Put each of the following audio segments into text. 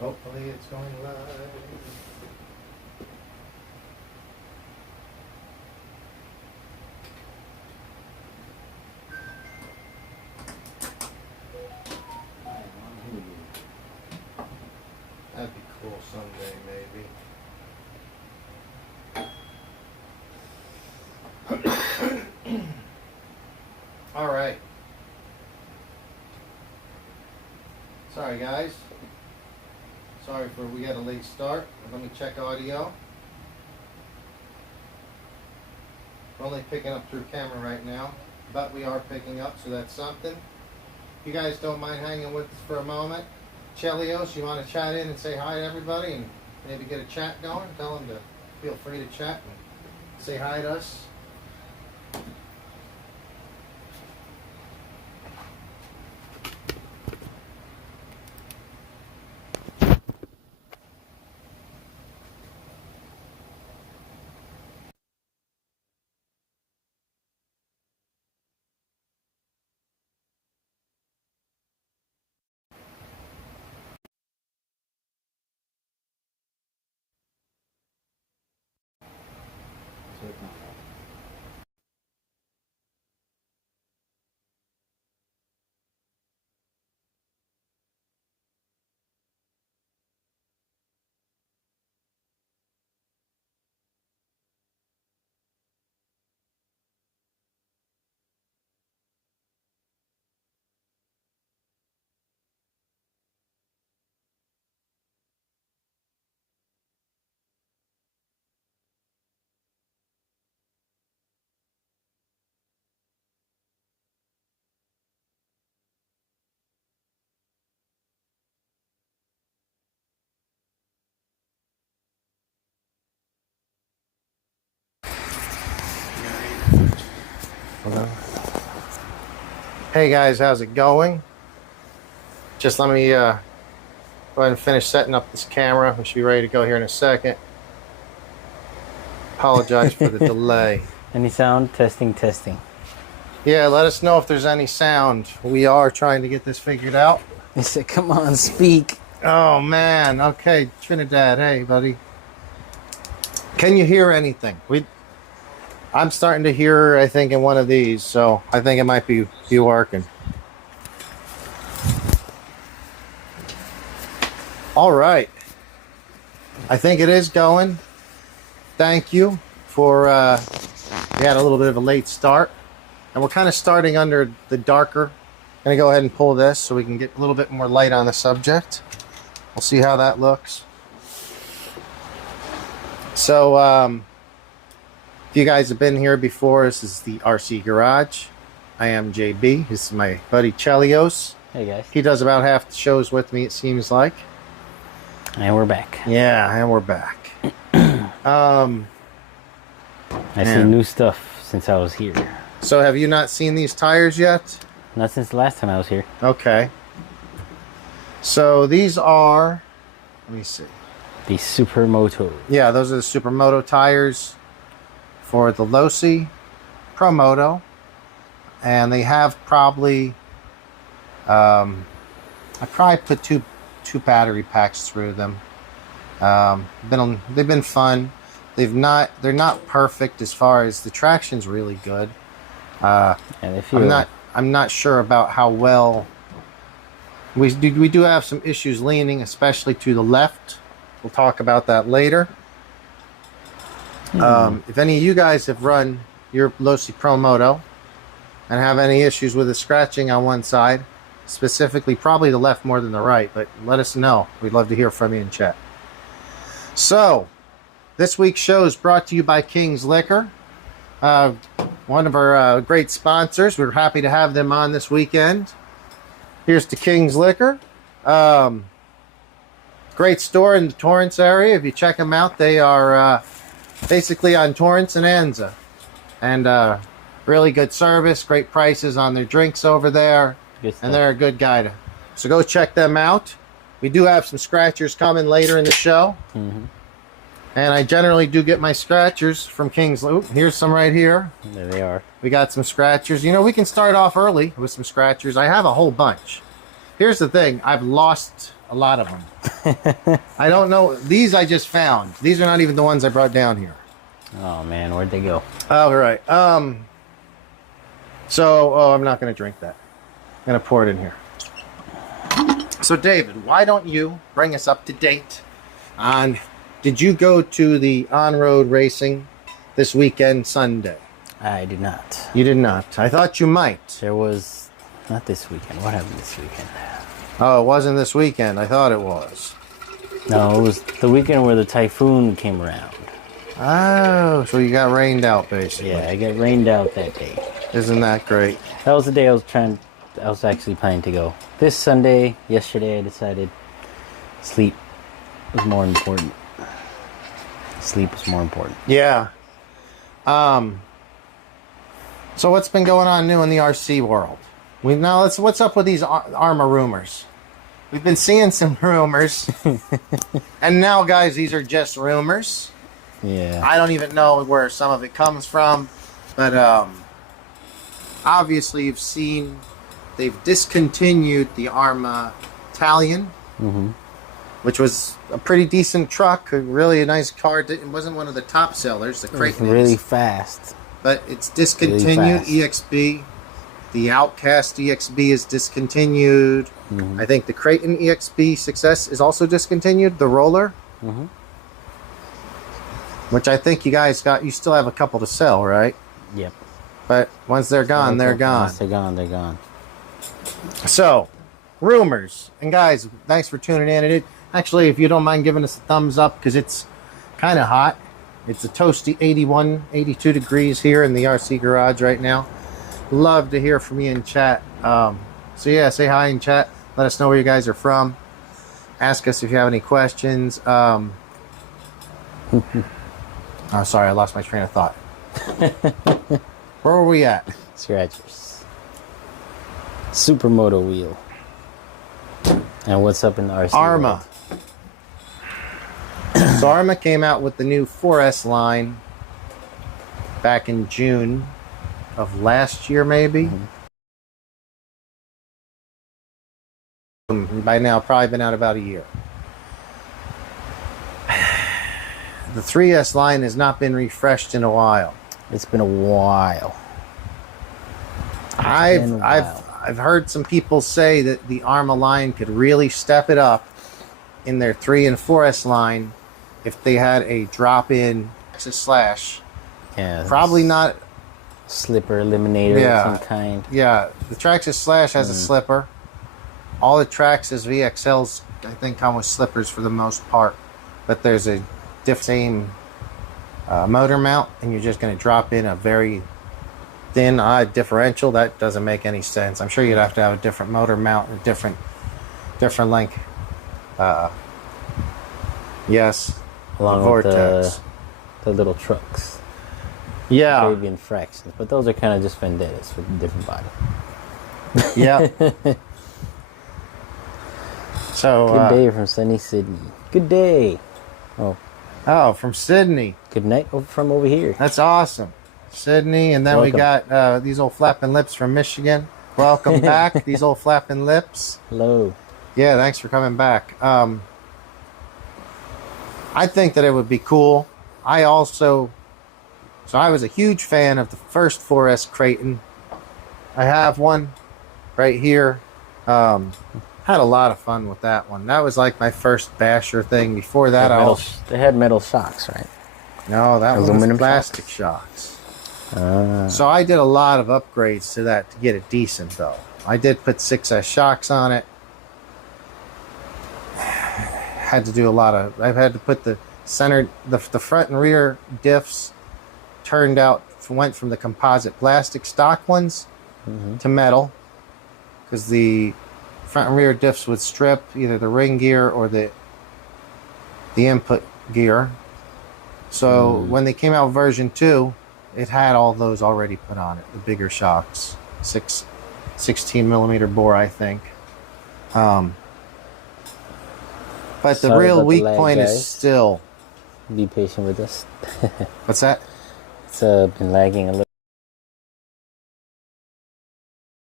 Hopefully it's going live. That'd be cool someday, maybe. All right. Sorry, guys. Sorry for we got a late start. Let me check audio. We're only picking up through camera right now, but we are picking up, so that's something. If you guys don't mind hanging with us for a moment, Chelios, you want to chat in and say hi to everybody and maybe get a chat going? Tell them to feel free to chat and say hi to us. Hey guys, how's it going? Just let me go ahead and finish setting up this camera. We should be ready to go here in a second. Apologize for the delay. Any sound? Testing, testing. Yeah, let us know if there's any sound. We are trying to get this figured out. He said, come on, speak. Oh man, okay, Trinidad, hey buddy. Can you hear anything? I'm starting to hear, I think, in one of these, so I think it might be you working. All right. I think it is going. Thank you for, we had a little bit of a late start, and we're kind of starting under the darker. I'm going to go ahead and pull this so we can get a little bit more light on the subject. We'll see how that looks. So, if you guys have been here before, this is the RC Garage. I am JB. This is my buddy Chelios. Hey guys. He does about half the shows with me, it seems like. And we're back. Yeah, and we're back. I see new stuff since I was here. So have you not seen these tires yet? Not since the last time I was here. Okay. So these are, let me see. The Supermoto. Yeah, those are the Supermoto tires for the Losi Promoto, and they have probably I probably put two battery packs through them. They've been fun. They're not perfect as far as the traction's really good. Yeah, they feel I'm not sure about how well we do have some issues leaning, especially to the left. We'll talk about that later. If any of you guys have run your Losi Promoto and have any issues with the scratching on one side, specifically probably the left more than the right, but let us know. We'd love to hear from you in chat. So, this week's show is brought to you by King's Liquor, one of our great sponsors. We're happy to have them on this weekend. Here's to King's Liquor. Great store in the Torrance area. If you check them out, they are basically on Torrance and Anza, and really good service, great prices on their drinks over there, and they're a good guy so go check them out. We do have some scratchers coming later in the show, and I generally do get my scratchers from King's. Here's some right here. There they are. We got some scratchers. You know, we can start off early with some scratchers. I have a whole bunch. Here's the thing, I've lost A lot of them. I don't know. These I just found. These are not even the ones I brought down here. Oh man, where'd they go? All right. So, oh, I'm not going to drink that. I'm going to pour it in here. So, David, why don't you bring us up to date on, did you go to the on-road racing this weekend, Sunday? I did not. You did not. I thought you might. There was, not this weekend. What happened this weekend? Oh, it wasn't this weekend. I thought it was. No, it was the weekend where the typhoon came around. Oh, so you got rained out, basically. Yeah, I got rained out that day. Isn't that great? That was the day I was actually planning to go. This Sunday, yesterday, I decided sleep was more important. Sleep was more important. Yeah. So what's been going on new in the RC world? What's up with these ARRMA rumors? We've been seeing some rumors. And now, guys, these are just rumors. Yeah. I don't even know where some of it comes from. But obviously you've seen they've discontinued the ARRMA Italian, which was a pretty decent truck, really a nice car. It wasn't one of the top sellers. The Creighton It was really is, fast. but it's discontinued. Really EXB, the Outcast EXB is discontinued. I think the Creighton EXB Success is also discontinued. The Roller, which I think you guys got. You still have a couple to sell, right? Yep. But once they're gone, they're gone. Once they're gone, they're gone. So, rumors. And guys, thanks for tuning in. Actually, if you don't mind giving us a thumbs up, because it's kind of hot. It's a toasty 81, 82 degrees here in the RC garage right now. Love to hear from you in chat. So yeah, say hi in chat. Let us know where you guys are from. Ask us if you have any questions. Oh, sorry, I lost my train of thought. Where were we at? Scratchers. Supermoto wheel. And what's up in the RC ARRMA. world? So ARRMA came out with the new 4S line back in June of last year, maybe. By now, probably been out about a year. The 3S line has not been refreshed in a while. It's been a while. I've heard some people say that the ARRMA line could really step it up in their 3 and 4S line if they had a drop-in slash. Yeah. Probably not. Slipper eliminator of some kind. Yeah, the Traxxas Slash has a slipper. All the Traxxas VXLs, I think, come with slippers for the most part. But there's a same motor mount, and you're just going to drop in a very thin odd differential. That doesn't make any sense. I'm sure you'd have to have a different motor mount, a different length. Yes, Along the Vortex. with the little trucks. Yeah. Arabian fractions, but those are kind of just vendettas with a different body. Yeah. So Good day from sunny Sydney. Good day. Oh, from Sydney. Good night from over here. That's awesome. Sydney, and then Welcome. we got these old flapping lips from Michigan. Welcome back, these old flapping lips. Hello. Yeah, thanks for coming back. I think that it would be cool. I was a huge fan of the first 4S Creighton. I have one right here. Had a lot of fun with that one. That was like my first basher thing. Before that, They had metal shocks, right? no, that one was Aluminum plastic shocks. So I did a lot of upgrades to that to get it decent, though. I did put 6S shocks on it. Had to do a lot of. I've had to put the front and rear diffs went from the composite plastic stock ones to metal, because the front and rear diffs would strip either the ring gear or the input gear. So when they came out with version 2, it had all those already put on it, the bigger shocks, 16 millimeter bore, I think. But the Sorry real about the weak lag, point guys. is still. Be patient with us. What's that? It's been lagging a little.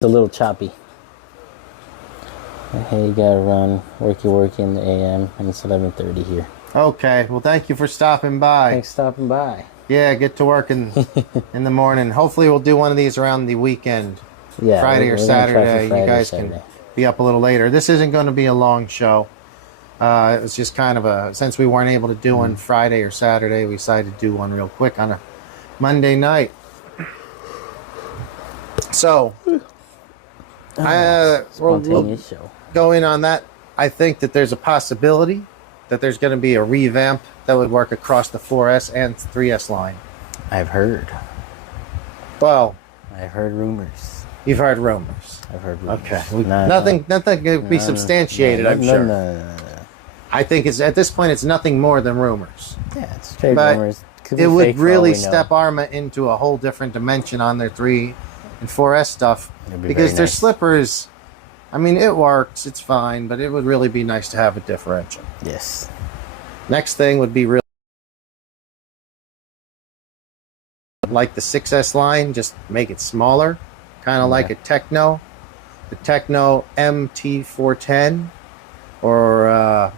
It's a little choppy. Hey, you gotta run. Worky in the AM, and it's 11:30 here. Okay, well, thank you for stopping by. Thanks for stopping by. Yeah, get to work in the morning. Hopefully, we'll do one of these around the weekend. Yeah, Friday or we're gonna try for Saturday. Friday You or guys Saturday. can be up a little later. This isn't going to be a long show. It was just kind of since we weren't able to do one Friday or Saturday, we decided to do one real quick on a Monday night. So, we'll Spontaneous show. going on that. I think that there's a possibility that there's going to be a revamp that would work across the 4S and 3S line. I've heard. Well, I've heard rumors. you've heard rumors. I've heard rumors. Okay. No, nothing can be substantiated, I'm sure. No. I think it's at this point it's nothing more than rumors. Yeah, it's straight But rumors. Could be it would fake for all really we know. step Arma into a whole different dimension on their 3 and 4S stuff It'd be because very their nice. slippers, I mean, it works, it's fine, but it would really be nice to have a differential. Yes. Next thing would be really like the 6S line, just make it smaller, kind of like a Techno, the Techno MT410 or a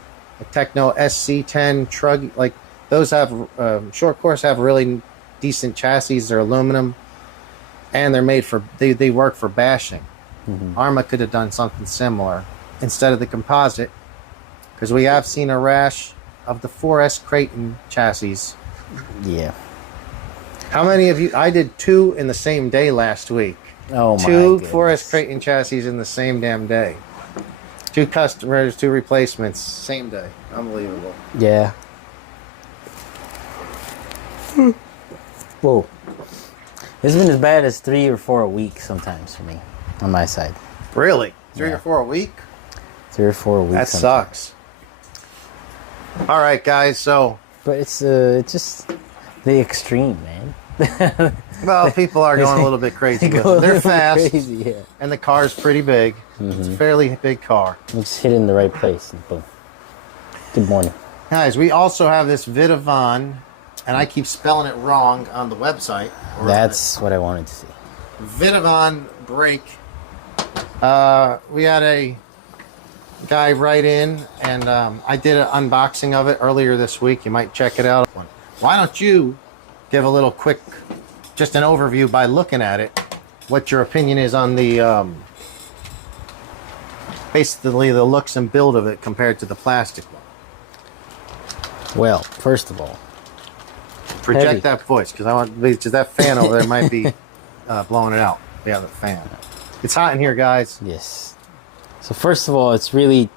Techno SC10 Trug. Like those have short course have really decent chassis. They're aluminum, and they're made for they work for bashing. Arma could have done something similar instead of the composite, because we have seen a rash of the 4S Creighton chassis. Yeah. How many of you? I did 2 in the same day last week. Oh my 2 goodness. 4S Creighton chassis in the same damn day. 2 customers, 2 replacements, same day. Unbelievable. Yeah. Whoa. It's been as bad as 3 or 4 a week sometimes for me on my side. Really? 3 Yeah. or 4 a week? 3 or 4 a week. That sometimes. sucks. All right, guys. So, But it's just the extreme, man. well, people are going a little bit crazy. They with go it. a They're little fast, crazy, yeah. and the car's pretty big. It's a fairly big car. You just hit it in the right place and boom. Good morning. Guys, we also have this Vivaton, and I keep spelling it wrong on the website. That's what I wanted to see. Vivaton brake. We had a guy write in, and I did an unboxing of it earlier this week. You might check it out. Why don't you give a little quick, just an overview by looking at it, what your opinion is on the, basically the looks and build of it compared to the plastic one. Well, first of all, Project Heavy. that voice, because I want, because that fan over there might be blowing it out. Yeah, the fan. It's hot in here, guys. yes. So first of all, it's really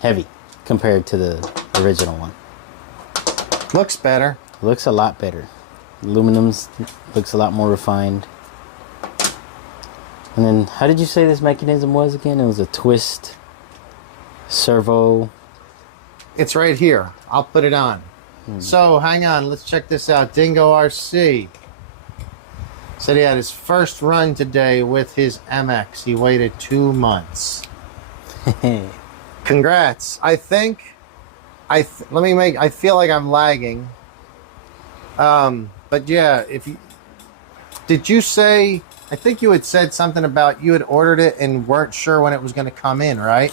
heavy compared to the original one. Looks better. Looks a lot better. Aluminum's looks a lot more refined. And then, how did you say this mechanism was again? It was a twist servo. It's right here. I'll put it on. So, hang on. Let's check this out. Dingo RC said he had his first run today with his MX. He waited 2 months. Congrats. I think I feel like I'm lagging. But yeah, did you say, I think you had said something about you had ordered it and weren't sure when it was going to come in, right?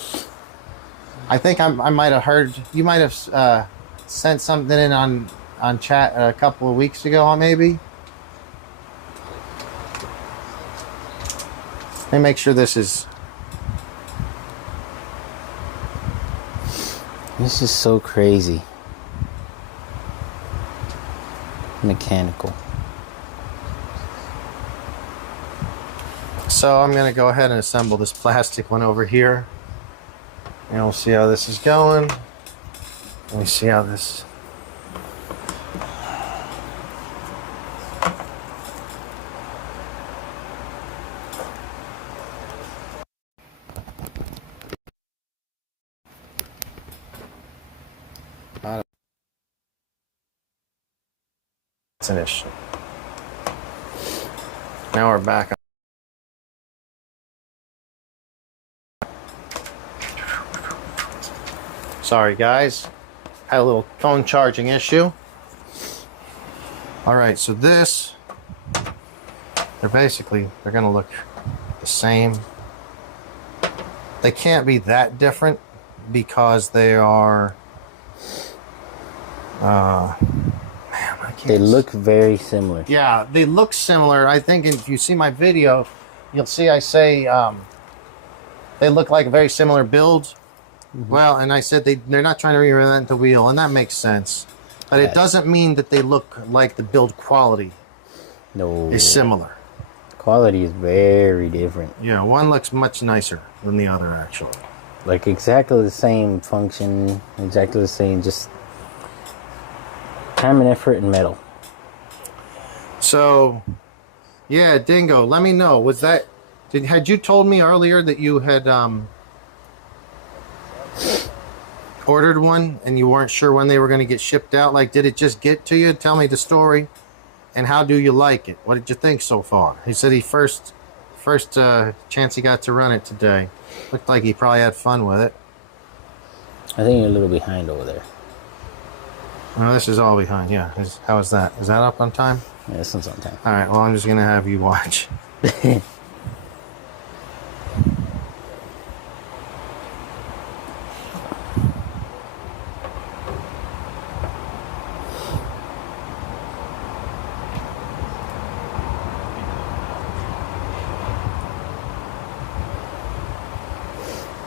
I think I might have heard, you might have sent something in on chat a couple of weeks ago, maybe. Let me make sure this is. This is so crazy. Mechanical. So I'm going to go ahead and assemble this plastic one over here. And we'll see how this is going. Let me see how this. It's an issue. Now we're back. Sorry, guys. Had a little phone charging issue. All right, so they're going to look the same. They can't be that different because they are. Man, I can't. They look very similar. Yeah, they look similar. I think if you see my video, you'll see I say they look like very similar builds. Well, and I said they're not trying to reinvent the wheel, and that makes sense. But it doesn't mean that they look like the build quality is similar. Quality is very different. Yeah, one looks much nicer than the other, actually. Like exactly the same function, exactly the same, just time and effort and metal. So, yeah, Dingo, let me know. Was that... Had you told me earlier that you had ordered one and you weren't sure when they were going to get shipped out? Like, did it just get to you? Tell me the story. And how do you like it? What did you think so far? He said he first chance he got to run it today. Looked like he probably had fun with it. I think you're a little behind over there. Oh, this is all behind. Yeah. How is that? Is that up on time? Yeah, this one's on time. All right. Well, I'm just going to have you watch.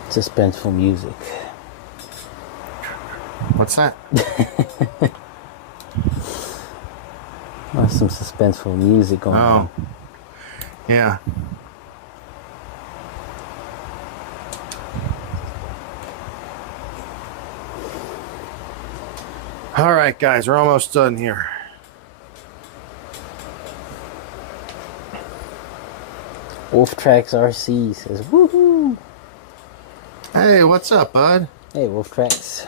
Suspenseful music. What's that? Oh, some suspenseful music going on. Yeah. All right, guys, we're almost done here. Wolf Tracks RC says, woohoo! Hey, what's up, bud? Hey, Wolf Tracks.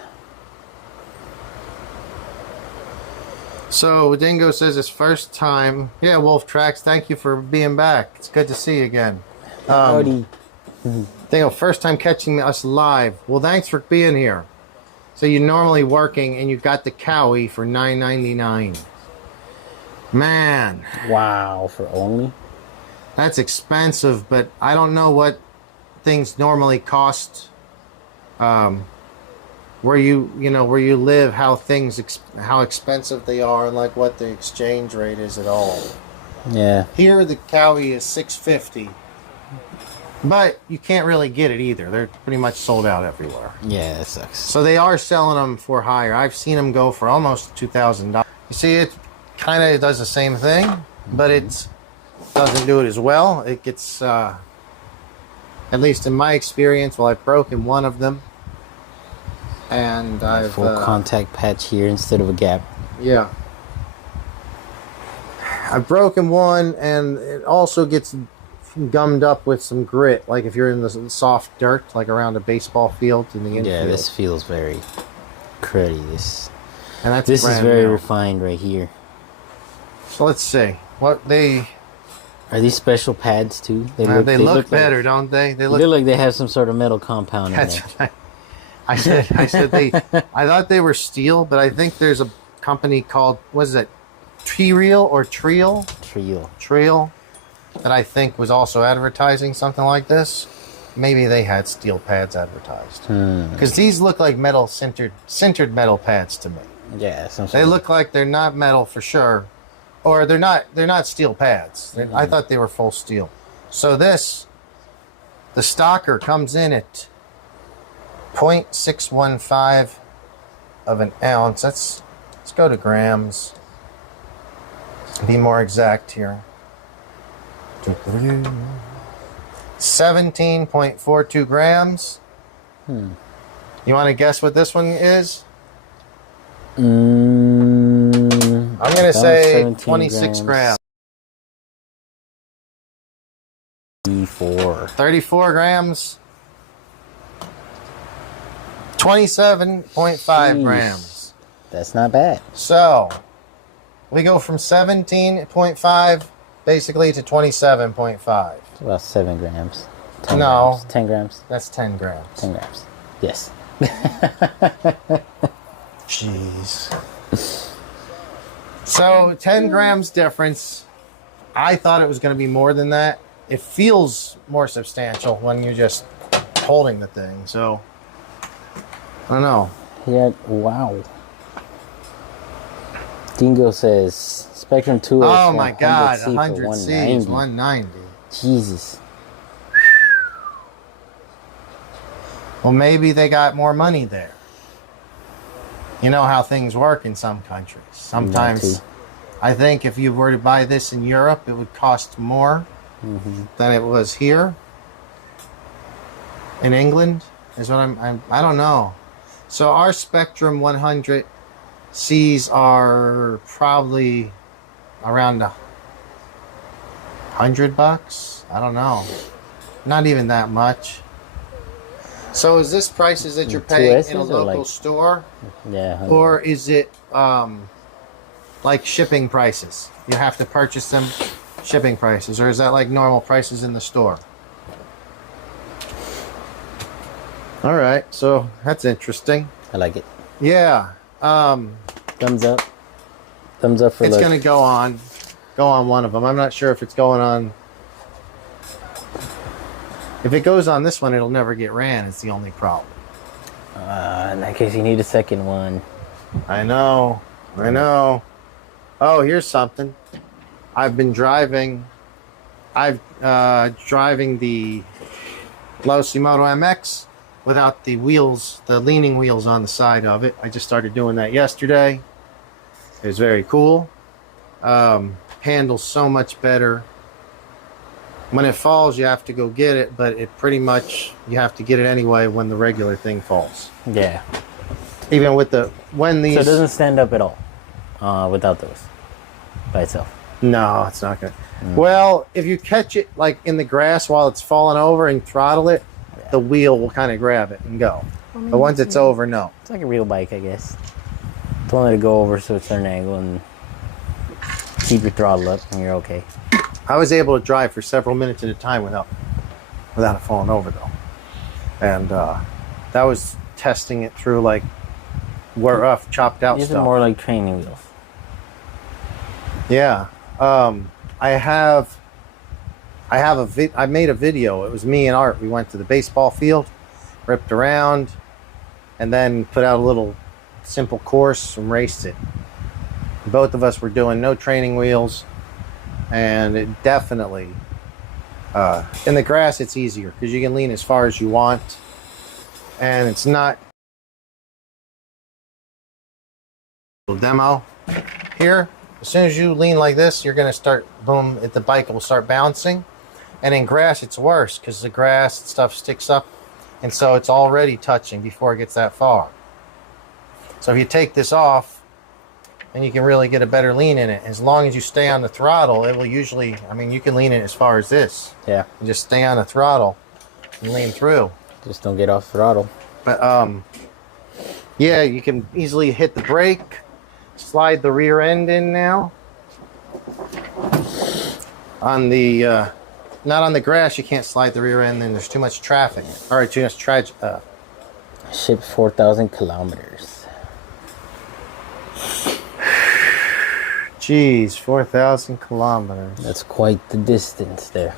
So, Dingo says his first time. Yeah, Wolf Tracks, thank you for being back. It's good to see you again. Howdy. Dingo, first time catching us live. Well, thanks for being here. So you're normally working and you got the Cowie for $9.99. Man. Wow, for only? That's expensive, but I don't know what things normally cost. Where you live, how expensive they are, and like what the exchange rate is at all. Yeah. Here the Cowie is $6.50, but you can't really get it either. They're pretty much sold out everywhere. Yeah, it sucks. So they are selling them for higher. I've seen them go for almost $2,000. You see, it kind of does the same thing, but it doesn't do it as well. It gets, at least in my experience, well, I've broken one of them. And I've full contact patch here instead of a gap. Yeah. I've broken one, and it also gets gummed up with some grit. Like if you're in the soft dirt, like around a baseball field in the infield. Yeah, this feels very cruddy. This is very refined right here. So let's see what they are. These special pads too. They look better, like, don't they? They look like they have some sort of metal compound in there. I said I thought they were steel, but I think there's a company called, what is it, T-Reel or Treel? Treel, that I think was also advertising something like this. Maybe they had steel pads advertised. Because these look like metal sintered metal pads to me. Yeah, they look like they're not metal for sure, or they're not steel pads. I thought they were full steel. So the stocker comes in at 0.615 of an ounce. Let's go to grams. Be more exact here. 17.42 grams. You want to guess what this one is? I'm going to say 26 grams. 34 grams. 27.5 grams. That's not bad. So, we go from 17.5 basically to 27.5. It's about 7 grams. 10 grams. 10 grams. That's 10 grams. 10 grams. Yes. Jeez. So, 10 grams difference. I thought it was going to be more than that. It feels more substantial when you just holding the thing. So I don't know. Yeah, wow. Dingo says Spectrum 2. Oh my God, 100C 100 C's, 190. Jesus. Well, maybe they got more money there. You know how things work in some countries. Sometimes, I think if you were to buy this in Europe, it would cost more than it was here. In England, is what I don't know. So our Spectrum 100 C's are probably around $100. I don't know. Not even that much. So is this prices that you're paying in a local store? Yeah. Or is it like shipping prices? You have to purchase them shipping prices, or is that like normal prices in the store? All right, so that's interesting. I like it. Yeah. Thumbs up. Thumbs up for it's going to go on one of them. I'm not sure if it's going on. If it goes on this one, it'll never get ran. It's the only problem. In that case, you need a second one. I know. Oh, here's something. I've been driving. Driving the Losi Promoto MX without the wheels, the leaning wheels on the side of it. I just started doing that yesterday. It was very cool. Handles so much better. When it falls, you have to go get it, but it pretty much, you have to get it anyway when the regular thing falls. Yeah. Even with when these... So it doesn't stand up at all without those by itself? No, it's not going to. Well, if you catch it like in the grass while it's falling over and throttle it, the wheel will kind of grab it and go. But once it's over, no. It's like a real bike, I guess. It's only to go over to a certain angle and keep your throttle up and you're okay. I was able to drive for several minutes at a time without it falling over, though. And that was testing it through like rough, chopped out These stuff. are more like training wheels. Yeah. I made a video. It was me and Art. We went to the baseball field, ripped around, and then put out a little simple course and raced it. Both of us were doing no training wheels, and it definitely in the grass it's easier because you can lean as far as you want, and it's not. Demo here. As soon as you lean like this, you're going to start, boom, the bike will start bouncing. And in grass, it's worse because the grass and stuff sticks up. And so it's already touching before it gets that far. So if you take this off, then you can really get a better lean in it. As long as you stay on the throttle, it will usually, I mean, you can lean it as far as this. Yeah. You just stay on the throttle and lean through. Just don't get off throttle. But, yeah, you can easily hit the brake. Slide the rear end in now. On the not on the grass, you can't slide the rear end in. There's too much traffic. All right, too much traffic. Shipped 4,000 kilometers. Jeez, 4,000 kilometers. That's quite the distance there.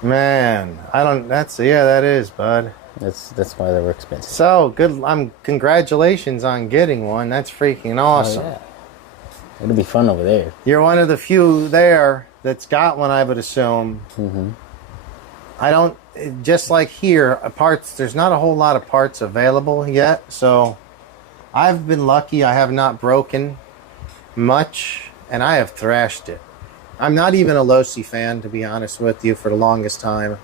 Man, I don't. That is, bud. That's why they were expensive. So good. Congratulations on getting one. That's freaking awesome. Oh, yeah. It'll be fun over there. You're one of the few there that's got one, I would assume. Mm-hmm. I don't. Just like here, parts. There's not a whole lot of parts available yet. So I've been lucky. I have not broken much, and I have thrashed it. I'm not even a Losi fan, to be honest with you, for the longest time.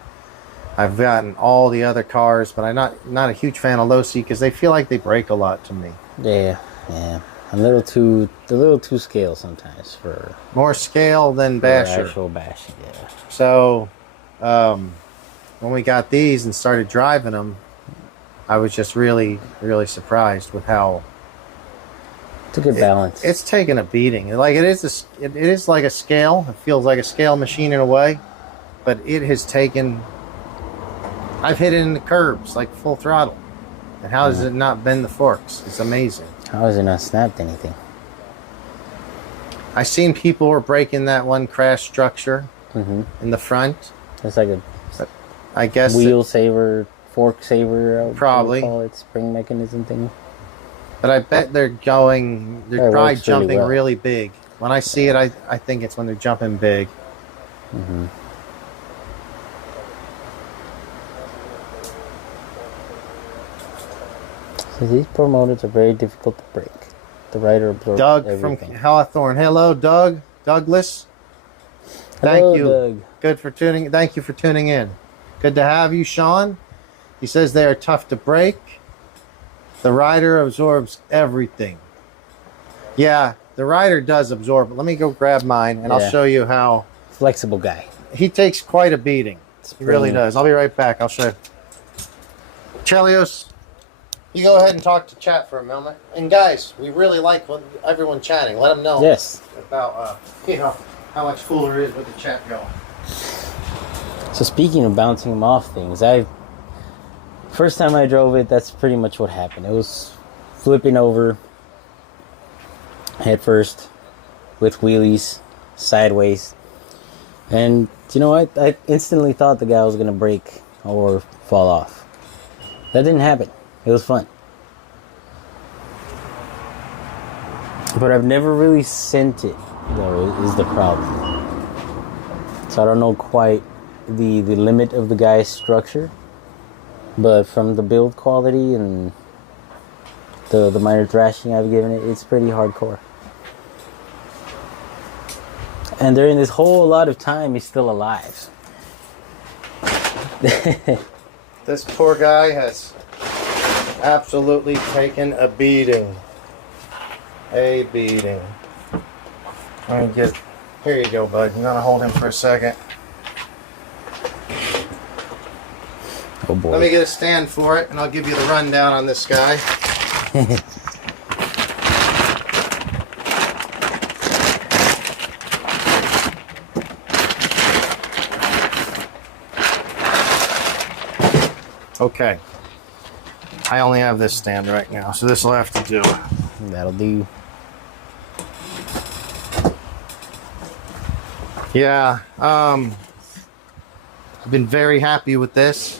I've gotten all the other cars, but I'm not a huge fan of Losi because they feel like they break a lot to me. Yeah. A little too scale sometimes for more scale than basher. Actual bashing, yeah. So when we got these and started driving them, I was just really, really surprised with how it's a good balance. It's taken a beating. Like it is like a scale. It feels like a scale machine in a way, but it has taken. I've hit it in the curbs, like full throttle. And how does it not bend the forks? It's amazing. How has it not snapped anything? I seen people were breaking that one crash structure in the front. It's like a I guess wheel saver fork saver. Probably. Call it spring mechanism thing. But I bet they're going. They're That probably works really jumping well. really big. When I see it, I think it's when they're jumping big. Mm-hmm. So these Pro motors are very difficult to break. The rider absorbs Doug everything. from Hawthorne. Hello, Doug. Douglas. Thank Hello, you. Doug. Good for tuning. Thank you for tuning in. Good to have you, Sean. He says they are tough to break. The rider absorbs everything. Yeah, the rider does absorb it. Let me go grab mine, and I'll Yeah. show you how. Flexible guy. He takes quite a beating. He really Spring. does. I'll be right back. I'll show you. Chelios, you go ahead and talk to chat for a moment. And guys, we really like everyone chatting. Let them know Yes. about how much cooler it is with the chat going. So speaking of bouncing them off things, first time I drove it, that's pretty much what happened. It was flipping over head first with wheelies sideways. And you know what? I instantly thought the guy was going to break or fall off. That didn't happen. It was fun. But I've never really sent it, though, is the problem. So I don't know quite the limit of the guy's structure. But from the build quality and the minor thrashing I've given it, it's pretty hardcore. And during this whole lot of time, he's still alive. This poor guy has absolutely taken a beating. A beating. Let me get. Here you go, bud. You're gonna hold him for a second. Oh boy. Let me get a stand for it, and I'll give you the rundown on this guy. Okay. I only have this stand right now, so this will have to do. That'll do. Yeah, I've been very happy with this.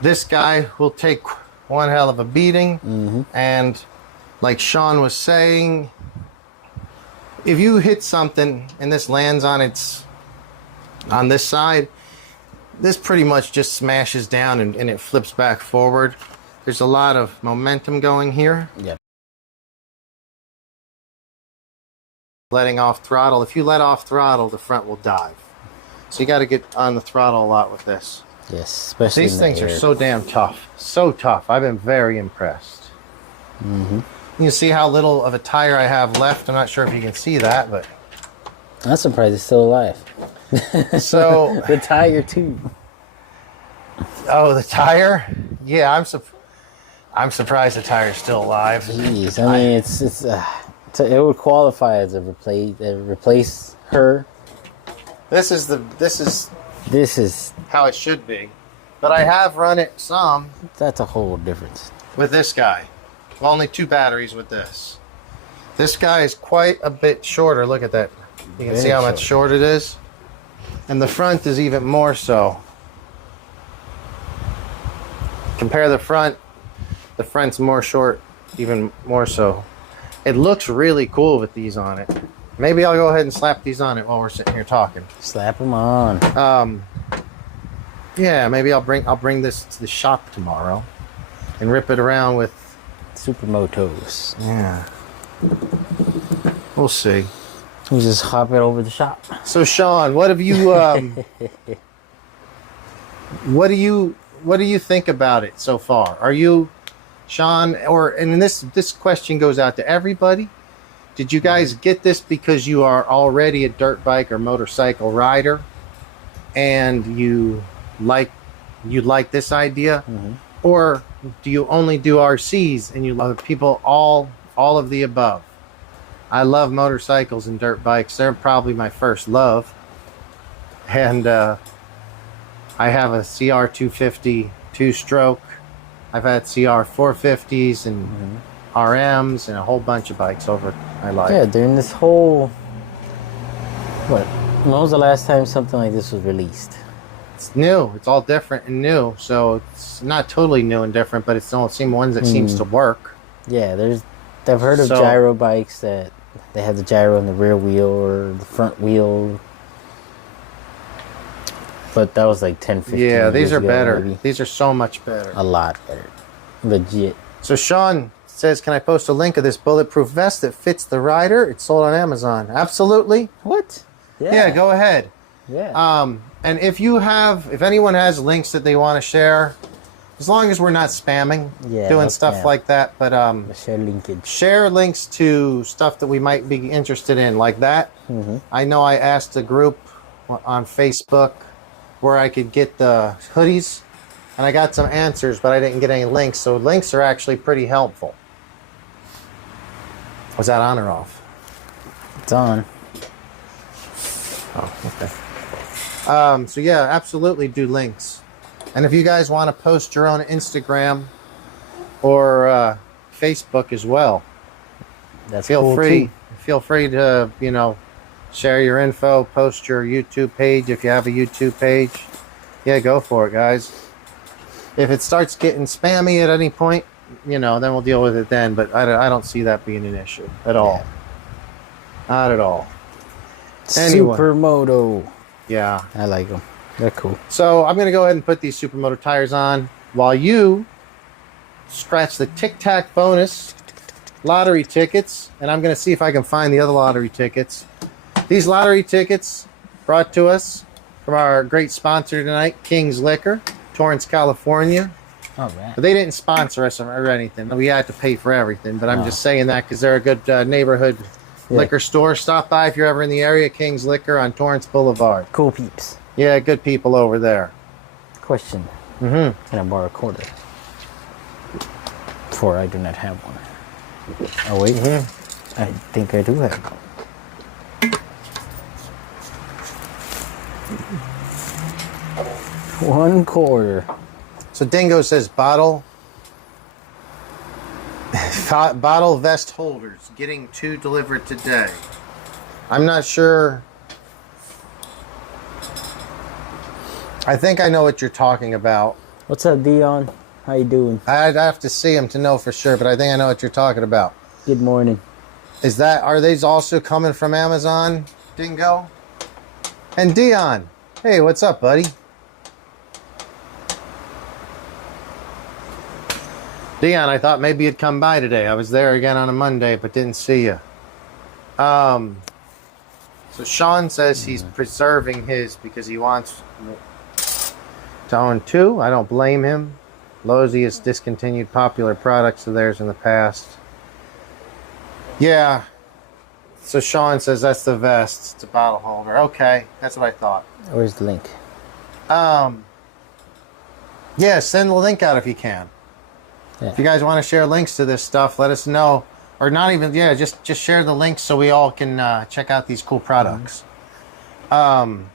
This guy will take one hell of a beating, and like Sean was saying, if you hit something and this lands on this side, this pretty much just smashes down and it flips back forward. There's a lot of momentum going here. Yep. Letting off throttle. If you let off throttle, the front will dive. So you got to get on the throttle a lot with this. Yes, especially These in the things are air. so damn tough. So tough. I've been very impressed. You can see how little of a tire I have left. I'm not sure if you can see that, but I'm surprised it's still alive. so The tire too. oh, the tire? Yeah, I'm surprised the tire's still alive. Jeez, I mean it would qualify as a replace her. This is This is how it should be. But I have run it some that's a whole difference. with this guy. Well, only 2 batteries with this. This guy is quite a bit shorter. Look at that. You can see how much short it is. And the front is even more so. Compare the front. The front's more short, even more so. It looks really cool with these on it. Maybe I'll go ahead and slap these on it while we're sitting here talking. Slap them on. Yeah, maybe I'll bring this to the shop tomorrow and rip it around with. Supermotos. Yeah. We'll see. We just hop it over the shop. So Sean, what have you what do you think about it so far? Are you Sean and this question goes out to everybody. Did you guys get this because you are already a dirt bike or motorcycle rider and you like this idea? Or do you only do RCs and you love people all of the above? I love motorcycles and dirt bikes. They're probably my first love. And I have a CR 250 2-stroke. I've had CR 450s and RMs and a whole bunch of bikes over my life. Yeah, during this whole when was the last time something like this was released? It's new. It's all different and new. So it's not totally new and different, but it's the same ones that seems to work. Yeah, I've heard of gyro bikes that they have the gyro in the rear wheel or the front wheel. But that was like 10, 15 Yeah, these years are ago, better. maybe. These are so much better. A lot better. Legit. So Sean says, can I post a link of this bulletproof vest that fits the rider? It's sold on Amazon. Absolutely. What? Yeah, go ahead. Yeah. And if anyone has links that they want to share, as long as we're not spamming, doing stuff like that, but share linkage. Share links to stuff that we might be interested in, like that. I know I asked a group on Facebook where I could get the hoodies, and I got some answers, but I didn't get any links. So links are actually pretty helpful. Was that on or off? It's on. Oh, okay. So yeah, absolutely do links. And if you guys want to post your own Instagram or Facebook as well, feel free. Feel free to, share your info, post your YouTube page if you have a YouTube page. Yeah, go for it, guys. If it starts getting spammy at any point, then we'll deal with it then. But I don't see that being an issue at all. Not at all. Anyway. Supermoto. Yeah. I like them. They're cool. So I'm going to go ahead and put these Supermoto tires on while you scratch the Tic Tac bonus lottery tickets. And I'm going to see if I can find the other lottery tickets. These lottery tickets brought to us from our great sponsor tonight, King's Liquor, Torrance, California. All right. But they didn't sponsor us or anything. We had to pay for everything. But I'm just saying that because they're a good neighborhood liquor store. Stop by if you're ever in the area. King's Liquor on Torrance Boulevard. Cool peeps. Yeah, good people over there. Question. Can I borrow a quarter? For I do not have one. Oh, wait. I think I do have one. $1. So Dingo says bottle vest holders, getting 2 delivered today. I'm not sure. I think I know what you're talking about. What's up, Dion? How you doing? I'd have to see them to know for sure, but I think I know what you're talking about. Good morning. Are these also coming from Amazon, Dingo? And Dion, hey, what's up, buddy? Dion, I thought maybe you'd come by today. I was there again on a Monday, but didn't see you. So Sean says he's preserving his because he wants to own 2. I don't blame him. Losi has discontinued popular products of theirs in the past. Yeah. So Sean says that's the vest. It's a bottle holder. Okay, that's what I thought. Where's the link? Yeah, send the link out if you can. Yeah. If you guys want to share links to this stuff, let us know. Or not even, just share the links so we all can check out these cool products. Man,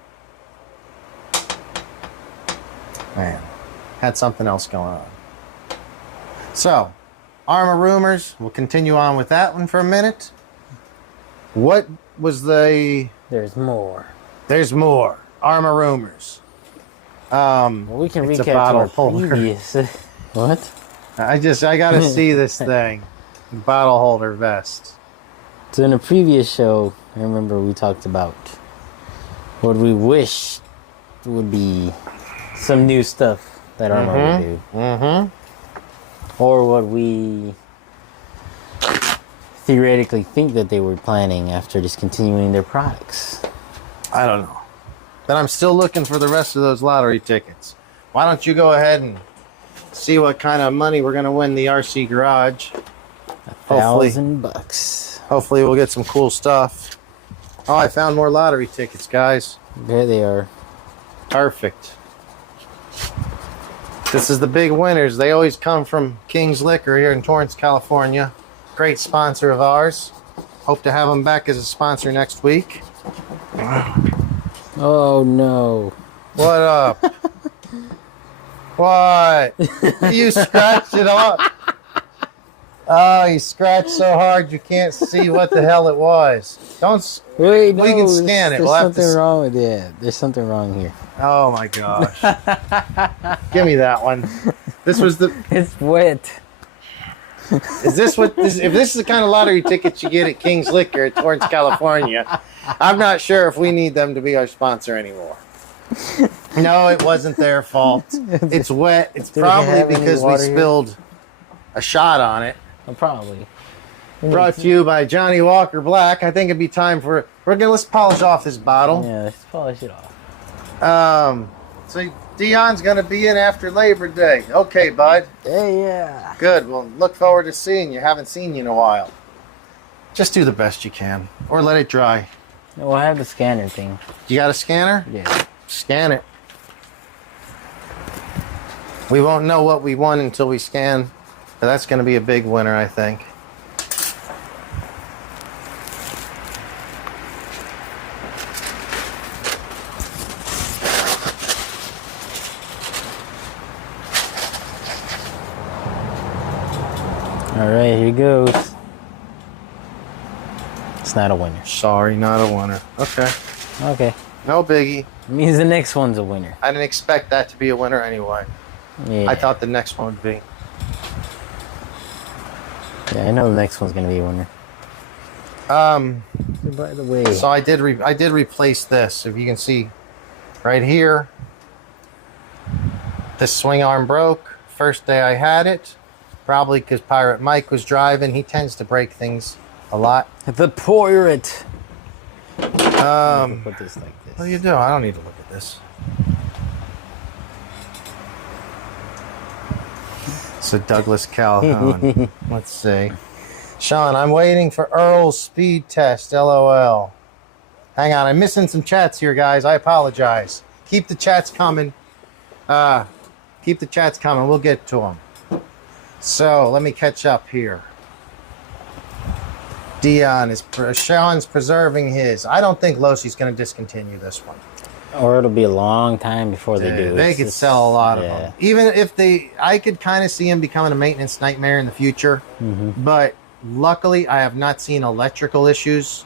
had something else going on. So, ARRMA rumors. We'll continue on with that one for a minute. What was the... There's more. There's more. ARRMA rumors. Well, we can recap our previous... What? I gotta see this thing. Bottle holder vest. So in a previous show, I remember we talked about what we wish would be some new stuff that ARRMA would do. Or what we theoretically think that they were planning after discontinuing their products. I don't know. But I'm still looking for the rest of those lottery tickets. Why don't you go ahead and see what kind of money we're going to win the RC Garage. $1,000. Hopefully we'll get some cool stuff. Oh, I found more lottery tickets, guys. There they are. Perfect. This is the big winners. They always come from King's Liquor here in Torrance, California. Great sponsor of ours. Hope to have them back as a sponsor next week. Oh, no. What up? What? You scratched it off. Oh, he scratched so hard you can't see what the hell it was. Don't. Wait, no. We can scan it. There's We'll have something to. wrong with it. There's something wrong here. Oh my gosh. Give me that one. This was the. It's wet. Is this what? If this is the kind of lottery tickets you get at King's Liquor at Torrance, California, I'm not sure if we need them to be our sponsor anymore. No, it wasn't their fault. It's wet. It's Did it probably have any because we water here? spilled a shot on it. Oh, probably. Brought to you by Johnny Walker Black. I think it'd be time for let's polish off this bottle. Yeah, let's polish it off. So Dion's gonna be in after Labor Day. Okay, bud. Yeah. Good. Well, look forward to seeing you. Haven't seen you in a while. Just do the best you can, or let it dry. Well, I have the scanner thing. You got a scanner? Yeah. Scan it. We won't know what we won until we scan, but that's going to be a big winner, I think. All right, here goes. It's not a winner. Sorry, not a winner. Okay. Okay. No biggie. It means the next one's a winner. I didn't expect that to be a winner anyway. Yeah. I thought the next one would be. Yeah, I know the next one's gonna be a winner. By the way. So I did replace this. If you can see right here, this swing arm broke. First day I had it, probably because Pirate Mike was driving. He tends to break things a lot. The pirate. What Put this like this. do you do? I don't need to look at this. So Douglas Calhoun. Let's see. Sean, I'm waiting for Earl's speed test. LOL. Hang on, I'm missing some chats here, guys. I apologize. Keep the chats coming. Keep the chats coming. We'll get to them. So let me catch up here. Sean's preserving his. I don't think Losi's going to discontinue this one. Or it'll be a long time before they do. They It's could just- sell a lot of yeah. them. Even if I could kind of see him becoming a maintenance nightmare in the future. But luckily, I have not seen electrical issues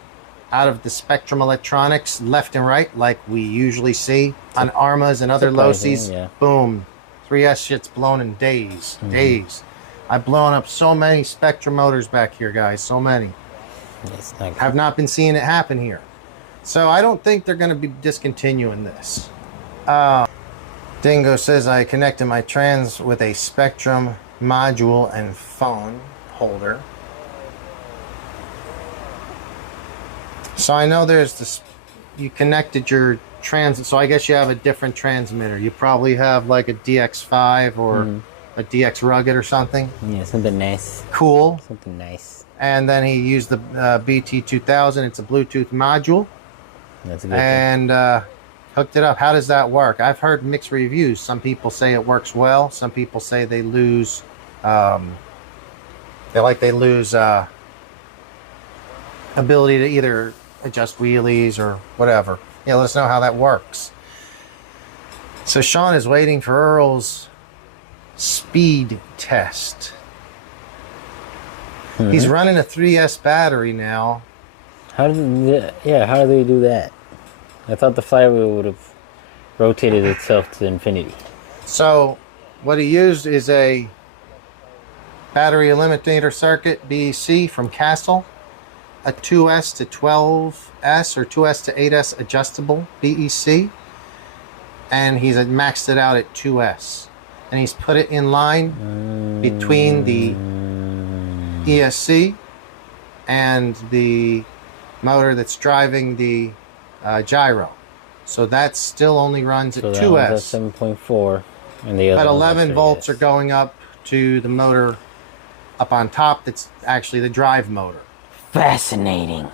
out of the Spectrum Electronics left and right like we usually see on Armas and other Surprising, Losis. yeah. Boom. 3S shit's blown in days. Days. I've blown up so many Spectrum motors back here, guys. So many. It's not Have not been seeing it happen here. So I don't think they're going to be discontinuing this. Dingo says I connected my trans with a Spectrum module and phone holder. So I know there's this, you connected your trans, so I guess you have a different transmitter. You probably have like a DX5 or a DX Rugged or something. Yeah, something nice. Cool. Something nice. And then he used the BT2000. It's a Bluetooth module. That's a good thing. And hooked it up. How does that work? I've heard mixed reviews. Some people say it works well. Some people say they lose. They lose ability to either adjust wheelies or whatever. Yeah, let us know how that works. So Sean is waiting for Earl's speed test. He's running a 3S battery now. How do they do that? I thought the flywheel would have rotated itself to infinity. So what he used is a battery eliminator circuit, BEC, from Castle, a 2S to 12S or 2S to 8S adjustable BEC, and he's maxed it out at 2S. And he's put it in line between the ESC and the motor that's driving the gyro. So that still only runs at So that 2S. one's at 7.4, and the other But one's at 11 volts 3S. are going up to the motor up on top that's actually the drive motor. Fascinating.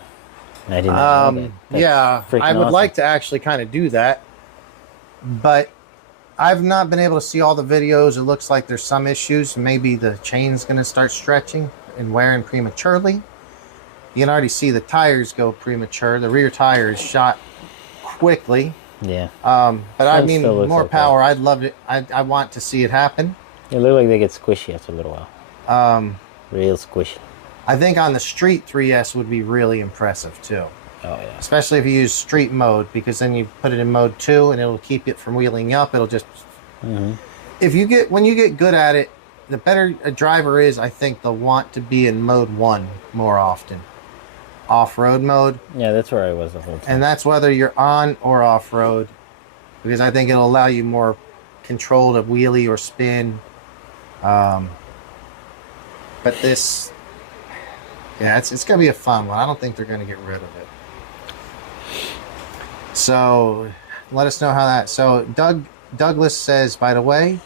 I didn't know that. That's Yeah, freaking I would awesome. like to actually kind of do that. But I've not been able to see all the videos. It looks like there's some issues. Maybe the chain's going to start stretching and wearing prematurely. You can already see the tires go premature. The rear tire is shot quickly. Yeah. But I Front mean, still looks more okay. power. I'd love it. I want to see it happen. It looked like they get squishy after a little while. Real squishy. I think on the street 3S would be really impressive too. Oh yeah. Especially if you use street mode, because then you put it in mode 2 and it'll keep it from wheeling up. It'll just when you get good at it, the better a driver is, I think they'll want to be in mode 1 more often. Off-road mode. Yeah, that's where I was the whole time. And that's whether you're on or off-road, because I think it'll allow you more control to wheelie or spin. But this, yeah, it's going to be a fun one. I don't think they're going to get rid of it. So let us know how that. So Douglas says, by the way,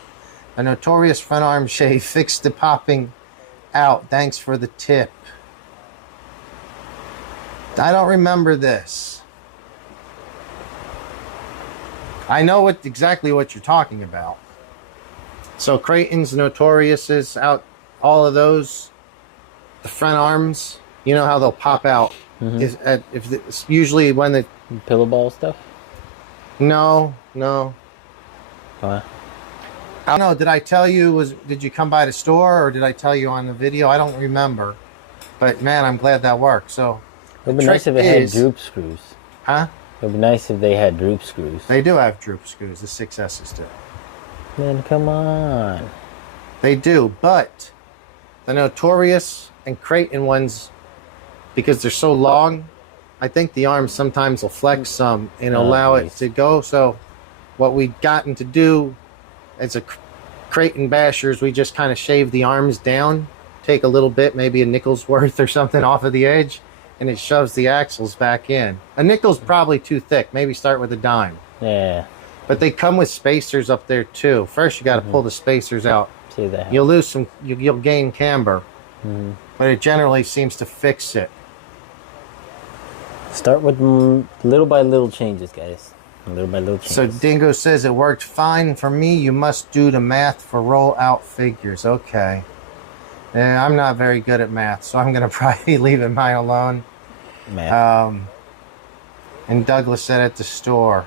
a notorious front arm shave fixed the popping out. Thanks for the tip. I don't remember this. I know exactly what you're talking about. So Creighton's, Notorious's, out, all of those, the front arms, you know how they'll pop out. It's usually when the pillow ball stuff. No. What? I don't know. Did I tell you? Did you come by the store, or did I tell you on the video? I don't remember. But man, I'm glad that worked. So. It would be nice if it had droop screws. Huh? It would be nice if they had droop screws. They do have droop screws. The 6S's do. Man, come on. They do, but the Notorious and Creighton ones, because they're so long, I think the arms sometimes will flex some and allow it to go. So what we've gotten to do as a Creighton bashers, we just kind of shave the arms down, take a little bit, maybe a nickel's worth or something off of the edge, and it shoves the axles back in. A nickel's probably too thick. Maybe start with a dime. Yeah. But they come with spacers up there too. First, you got to pull the spacers out. See that? You'll lose some. You'll gain camber, but it generally seems to fix it. Start with little by little changes, guys. Little by little changes. So Dingo says it worked fine for me. You must do the math for roll out figures. Okay. Yeah, I'm not very good at math, so I'm gonna probably leave mine alone. Math. And Douglas said at the store.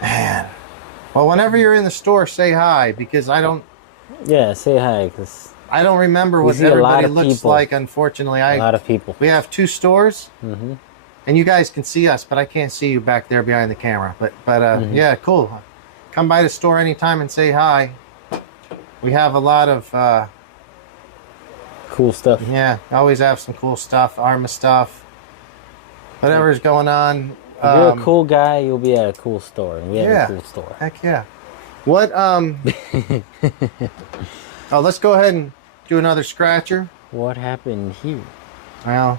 Man. Well, whenever you're in the store, say hi, because I don't. Yeah, say hi, because I don't remember what everybody looks like. Unfortunately, a lot of people. We have 2 stores, and you guys can see us, but I can't see you back there behind the camera. But yeah, cool. Come by the store anytime and say hi. We have a lot of cool stuff. Yeah, always have some cool stuff, Arma stuff, whatever's going on. If you're a cool guy, you'll be at a cool store, and we have a cool store. Heck yeah. What oh, let's go ahead and do another scratcher. What happened here? Well,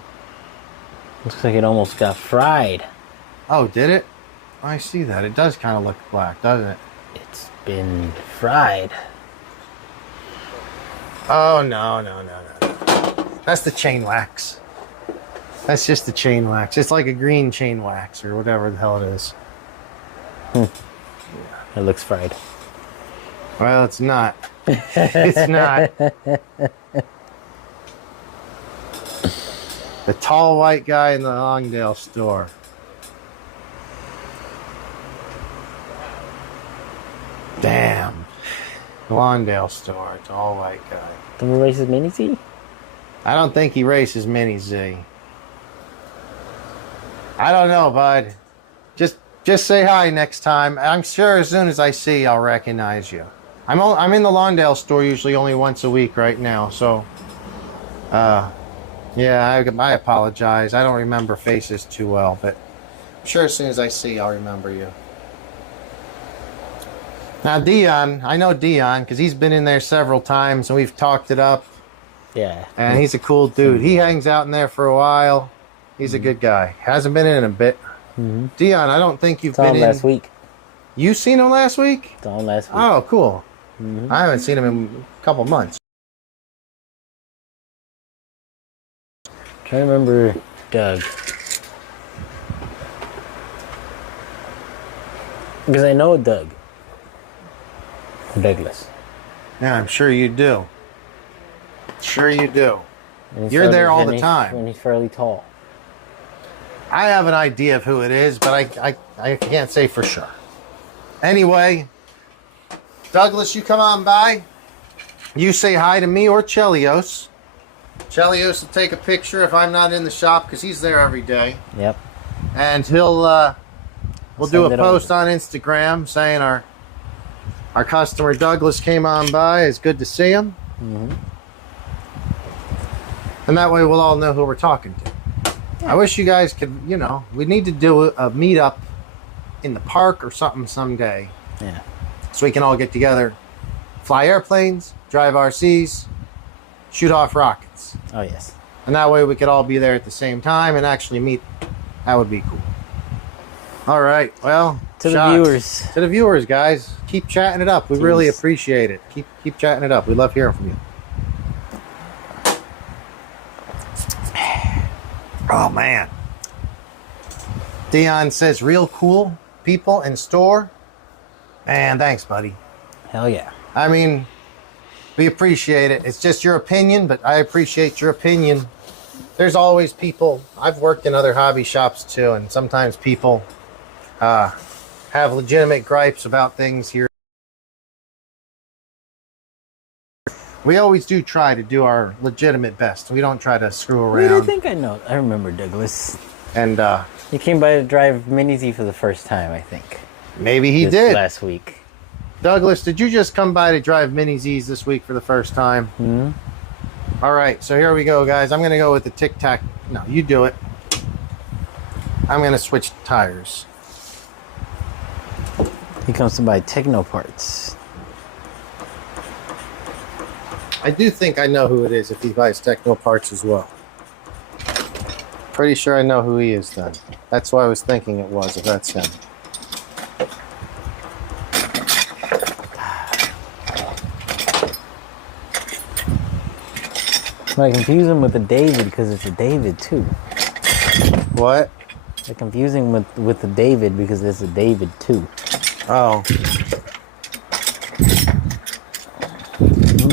looks like it almost got fried. Oh, did it? I see that. It does kind of look black, doesn't it? It's been fried. Oh, no. That's the chain wax. That's just the chain wax. It's like a green chain wax or whatever the hell it is. It looks fried. Well, it's not. It's not. The tall white guy in the Longdale store. Damn. The Longdale store. Tall white guy. Don't he races Mini Z? I don't think he races Mini Z. I don't know, bud. Just say hi next time. I'm sure as soon as I see you, I'll recognize you. I'm in the Lawndale store usually only once a week right now, so yeah, I apologize. I don't remember faces too well, but I'm sure as soon as I see you, I'll remember you. Now Dion, I know Dion because he's been in there several times and we've talked it up. Yeah. And he's a cool dude. He hangs out in there for a while. He's a good guy. Hasn't been in a bit. Dion, I don't think you've been in last week. You seen him last week? It's on last week. Oh, cool. I haven't seen him in a couple months. Trying to remember Doug. Because I know Doug. Douglas. Yeah, I'm sure you do. Sure you do. You're there all the time. And he's fairly tall. I have an idea of who it is, but I can't say for sure. Anyway, Douglas, you come on by. You say hi to me or Chelios. Chelios will take a picture if I'm not in the shop because he's there every day. Yep. And we'll do a post on Instagram saying our customer Douglas came on by. It's good to see him. Mm-hmm. And that way we'll all know who we're talking to. Yeah. I wish you guys could, we need to do a meetup in the park or something someday. Yeah. So we can all get together, fly airplanes, drive RCs, shoot off rockets. Oh, yes. And that way we could all be there at the same time and actually meet. That would be cool. All right. Well, to the viewers. To the viewers, guys. Keep chatting it up. We really appreciate it. Keep chatting it up. We love hearing from you. Oh, man. Dion says, real cool people in store. Man, thanks, buddy. Hell yeah. I mean, we appreciate it. It's just your opinion, but I appreciate your opinion. There's always people. I've worked in other hobby shops too, and sometimes people have legitimate gripes about things here. We always do try to do our legitimate best. We don't try to screw around. Wait, I think I know. I remember Douglas. And he came by to drive Mini Z for the first time, I think. Maybe he did. Last week. Douglas, did you just come by to drive Mini Z's this week for the first time? Mm-hmm. All right, so here we go, guys. I'm going to go with the Tic Tac. No, you do it. I'm going to switch tires. He comes to buy techno parts. I do think I know who it is if he buys techno parts as well. Pretty sure I know who he is then. That's why I was thinking it was, if that's him. I confuse him with the David because it's a David too. What? I confuse him with the David because it's a David too. Oh.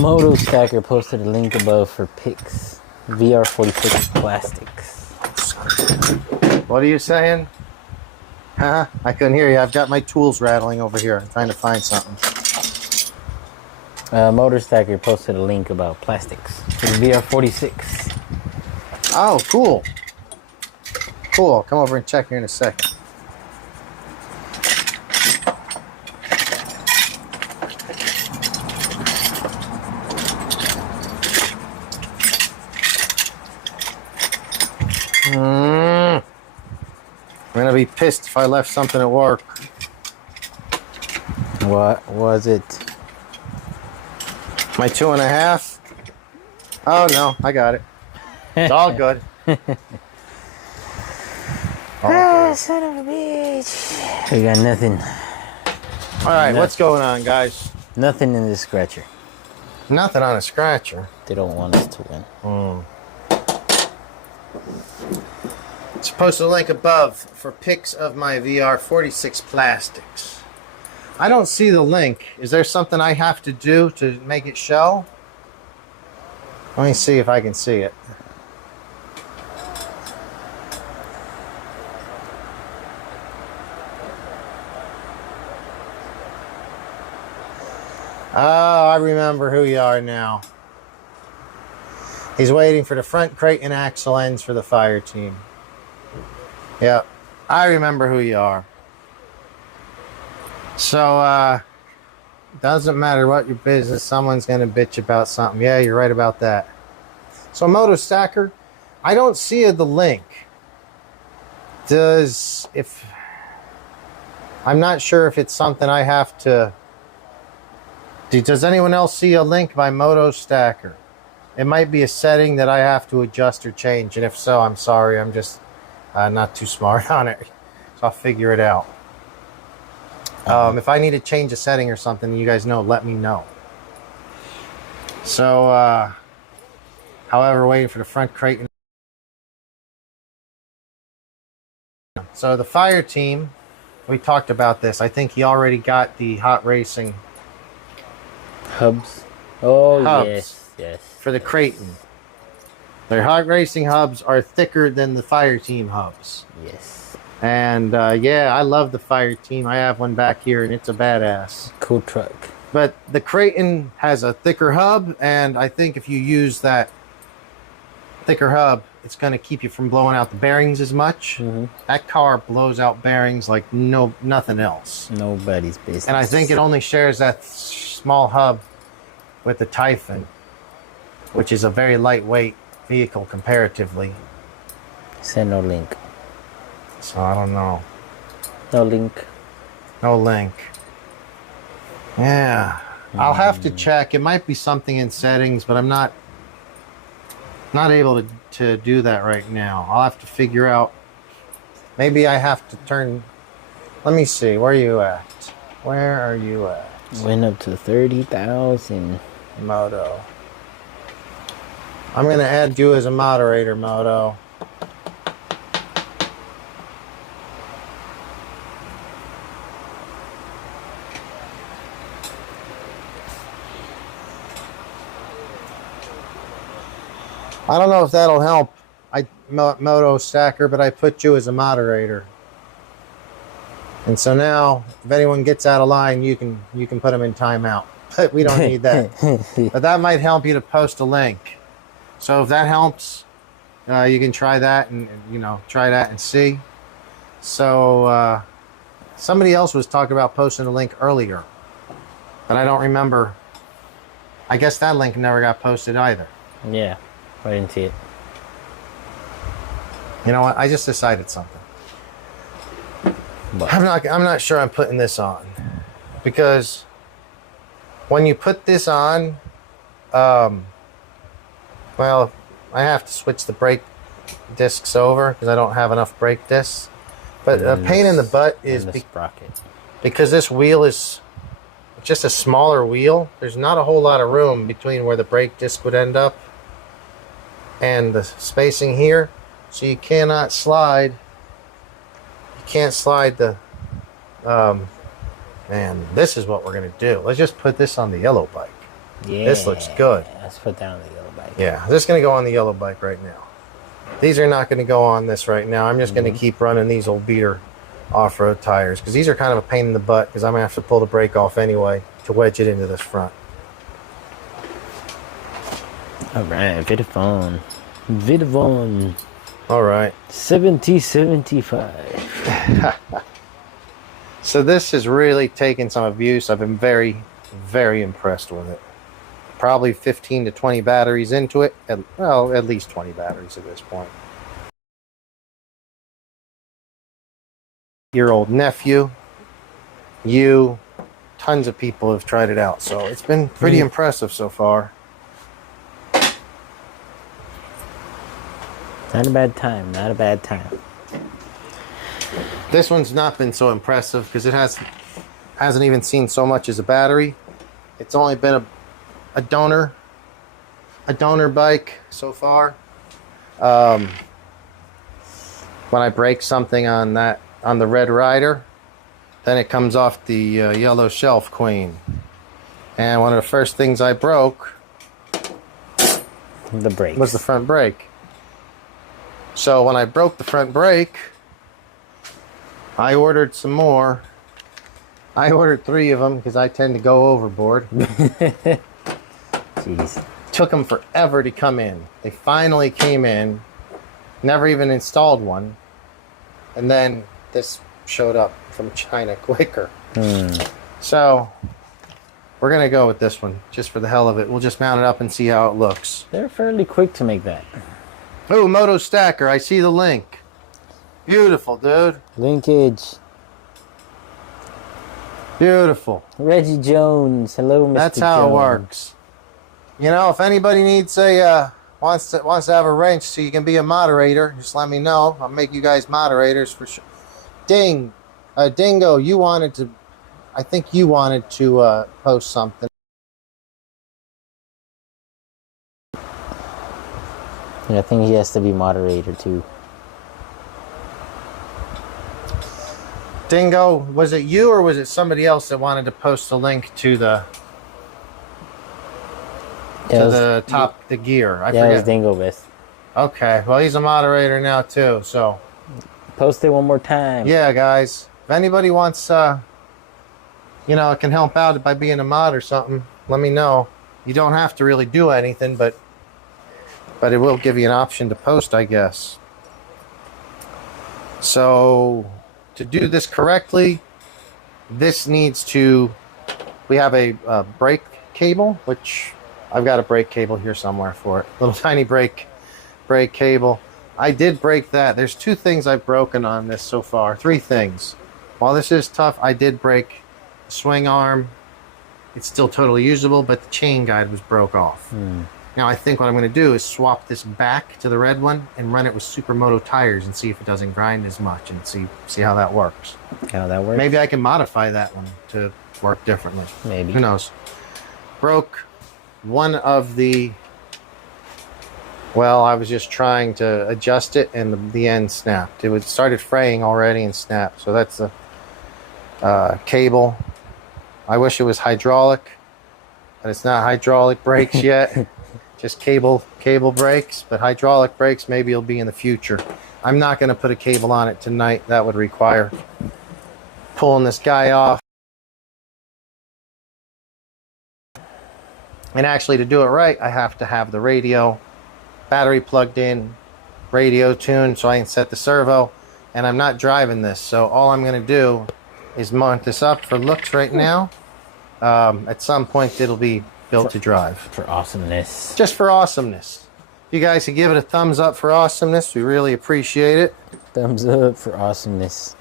Moto Stacker posted a link above for pics. VR46 plastics. What are you saying? Huh? I couldn't hear you. I've got my tools rattling over here. I'm trying to find something. Motor Stacker posted a link about plastics for the VR46. Oh, cool. Cool. I'll come over and check here in a second. I'm gonna be pissed if I left something at work. What was it? My 2.5. Oh no, I got it. It's all good. Son of a bitch. We got nothing. All right, what's going on, guys? Nothing in this scratcher. Nothing on a scratcher. They don't want us to win. It's posted a link above for pics of my VR46 plastics. I don't see the link. Is there something I have to do to make it show? Let me see if I can see it. Oh, I remember who you are now. He's waiting for the front crate and axle ends for the fire team. Yep, I remember who you are. So, doesn't matter what your business, someone's going to bitch about something. Yeah, you're right about that. So, Moto Stacker, I don't see the link. I'm not sure if it's something I have to... Does anyone else see a link by Moto Stacker? It might be a setting that I have to adjust or change, and if so, I'm sorry. I'm just not too smart on it, so I'll figure it out. If I need to change a setting or something, you guys know, let me know. So, however, waiting for the front crate. So the fire team, we talked about this. I think he already got the hot racing hubs. Oh, hubs yes. For the Creighton. Their hot racing hubs are thicker than the fire team hubs. Yes. And yeah, I love the fire team. I have one back here, and it's a badass. Cool truck. But the Creighton has a thicker hub, and I think if you use that thicker hub, it's going to keep you from blowing out the bearings as much. That car blows out bearings like nothing else. Nobody's business. And I think it only shares that small hub with the Typhon, which is a very lightweight vehicle comparatively. Send no link. So I don't know. No link. No link. Yeah. I'll have to check. It might be something in settings, but I'm not able to do that right now. I'll have to figure out. Maybe I have to turn. Let me see. Where are you at? Where are you at? Went up to 30,000. Moto. I'm going to add you as a moderator, Moto. I don't know if that'll help, Moto Stacker, but I put you as a moderator. And so now, if anyone gets out of line, you can put them in timeout. But we don't need that. But that might help you to post a link. So if that helps, you can try that and try that and see. So somebody else was talking about posting a link earlier, but I don't remember. I guess that link never got posted either. Yeah. I didn't see it. You know what? I just decided something. But I'm not sure I'm putting this on, because when you put this on, well, I have to switch the brake discs over because I don't have enough brake discs. But a pain in the butt is because this wheel is just a smaller wheel. There's not a whole lot of room between where the brake disc would end up and the spacing here, so you cannot slide. You can't slide the. Man, this is what we're gonna do. Let's just put this on the yellow bike. yeah, This looks good. Let's put that on the yellow bike. Yeah, this is gonna go on the yellow bike right now. These are not gonna go on this right now. I'm just gonna keep running these old beater off-road tires because these are kind of a pain in the butt because I'm gonna have to pull the brake off anyway to wedge it into this front. Alright, Vivaton. Vivaton. All right. 7075. So this has really taken some abuse. I've been very, very impressed with it. Probably 15 to 20 batteries into it. Well, at least 20 batteries at this point. Your old nephew, tons of people have tried it out. So it's been pretty impressive so far. Not a bad time. Not a bad time. This one's not been so impressive because it hasn't even seen so much as a battery. It's only been a donor bike so far. When I break something on the Red Rider, then it comes off the yellow shelf queen. And one of the first things I broke was the front brake. So when I broke the front brake, I ordered some more. I ordered 3 of them because I tend to go overboard. Jeez. Took them forever to come in. They finally came in. Never even installed one. And then this showed up from China quicker. So we're going to go with this one just for the hell of it. We'll just mount it up and see how it looks. They're fairly quick to make that. Oh, Moto Stacker. I see the link. Beautiful, dude. Linkage. Beautiful. Reggie Jones. Hello, Mr. That's how Jones. it works. You know, if anybody needs wants to have a wrench so you can be a moderator, just let me know. I'll make you guys moderators for sure. Dingo, you wanted to. I think you wanted to post something. Yeah, I think he has to be moderator too. Dingo, was it you or was it somebody else that wanted to post a link to the the gear? I forget. It was Dingo Best. Okay, well he's a moderator now too, so Post it one more time. yeah, guys. If anybody wants you know, it can help out by being a mod or something, let me know. You don't have to really do anything, but it will give you an option to post, I guess. So to do this correctly, this needs to, we have a brake cable, which I've got a brake cable here somewhere for it. Little tiny brake cable. I did break that. There's 2 things I've broken on this so far. 3 things. While this is tough, I did break the swing arm. It's still totally usable, but the chain guide was broke off. Now I think what I'm going to do is swap this back to the red one and run it with Supermoto tires and see if it doesn't grind as much, and see how that works. How that works? Maybe I can modify that one to work differently. Maybe. Who knows? Broke one of the... Well, I was just trying to adjust it, and the end snapped. It started fraying already and snapped. So that's the cable. I wish it was hydraulic, but it's not hydraulic brakes yet. Just cable brakes. But hydraulic brakes maybe it'll be in the future. I'm not going to put a cable on it tonight. That would require pulling this guy off. And actually, to do it right, I have to have the radio battery plugged in, radio tuned so I can set the servo, and I'm not driving this, so all I'm going to do is mount this up for looks right now. At some point it'll be built to drive. For awesomeness. Just for awesomeness. If you guys could give it a thumbs up for awesomeness, we really appreciate it. Thumbs up for awesomeness.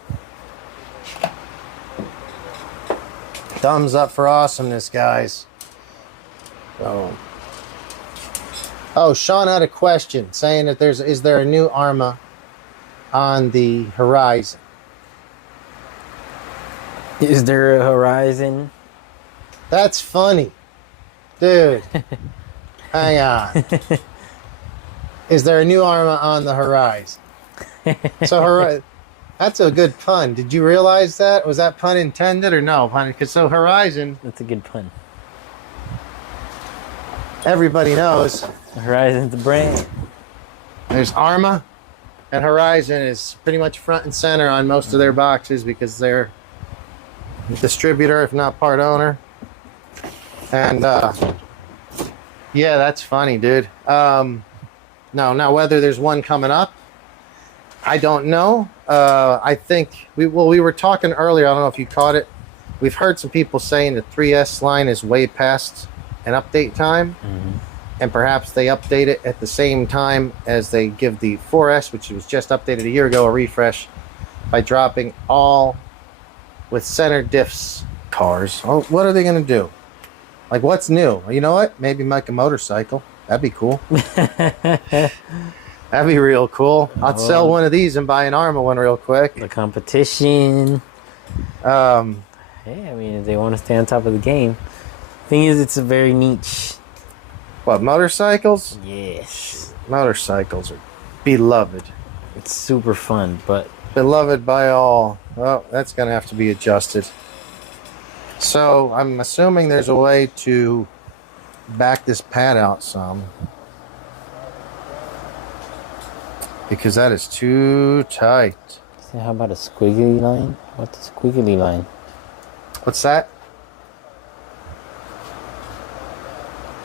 Thumbs up for awesomeness, guys. Oh, Sean had a question saying that is there a new ARRMA on the horizon? Is there a horizon? That's funny. Dude. Hang on. Is there a new ARRMA on the horizon? So that's a good pun. Did you realize that? Was that pun intended or no? Because so horizon, That's a good pun. everybody knows. Horizon's the brand. There's ARRMA, and Horizon is pretty much front and center on most of their boxes because they're distributor, if not part owner. And yeah, that's funny, dude. Now whether there's one coming up, I don't know. I think we were talking earlier. I don't know if you caught it. We've heard some people saying the 3S line is way past an update time. And perhaps they update it at the same time as they give the 4S, which was just updated a year ago, a refresh by dropping all with center diffs cars. Oh, what are they going to do? Like, what's new? You know what? Maybe make a motorcycle. That'd be cool. That'd be real cool. I'd sell one of these and buy an ARRMA one real quick. The competition. Yeah, I mean, if they want to stay on top of the game. Thing is, it's a very niche. What, motorcycles? Yes. Motorcycles are beloved. It's super fun, but... Beloved by all. Well, that's going to have to be adjusted. So, I'm assuming there's a way to back this pad out some. Because that is too tight. So how about a squiggly line? What's a squiggly line? What's that?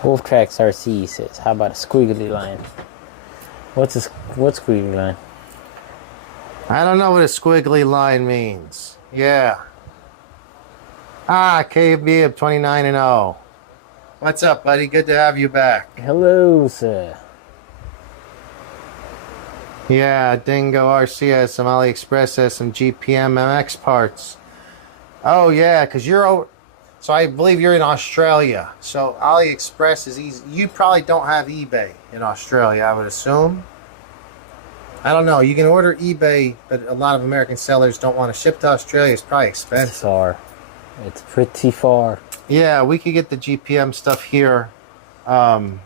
Wolf Tracks RC says, how about a squiggly line? What's squiggly line? I don't know what a squiggly line means. Yeah. Ah, KB of 29-0. What's up, buddy? Good to have you back. Hello, sir. Yeah, Dingo RC has some AliExpress, has some GPM MX parts. Oh, yeah, because you're over... So I believe you're in Australia. So AliExpress is easy. You probably don't have eBay in Australia, I would assume. I don't know. You can order eBay, but a lot of American sellers don't want to ship to Australia. It's probably expensive. It's far. It's pretty far. Yeah, we could get the GPM stuff here through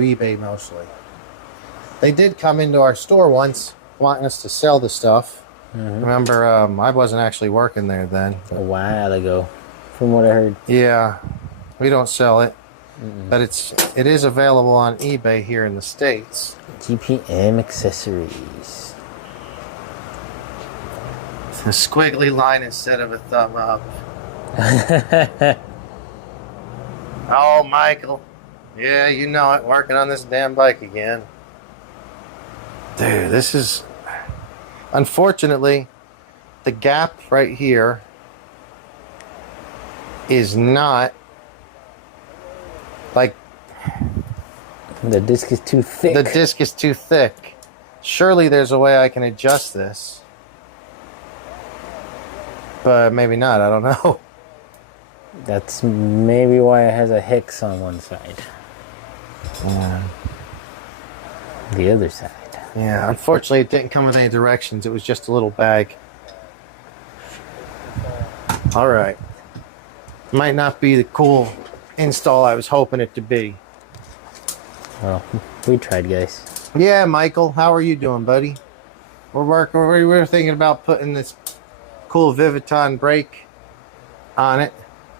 eBay mostly. They did come into our store once wanting us to sell the stuff. Remember, I wasn't actually working there then. A while ago, from what I heard. Yeah, we don't sell it, but it is available on eBay here in the States. GPM accessories. A squiggly line instead of a thumb up. Oh, Michael. Yeah, you know it. Working on this damn bike again. Dude, this is... Unfortunately, the gap right here is not... Like... The disc is too thick. The disc is too thick. Surely there's a way I can adjust this. But maybe not. I don't know. That's maybe why it has a hex on one side. Yeah. The other side. Yeah, unfortunately it didn't come with any directions. It was just a little bag. Alright. Might not be the cool install I was hoping it to be. Well, we tried, guys. Yeah, Michael, how are you doing, buddy? We're thinking about putting this cool Vivaton brake on it.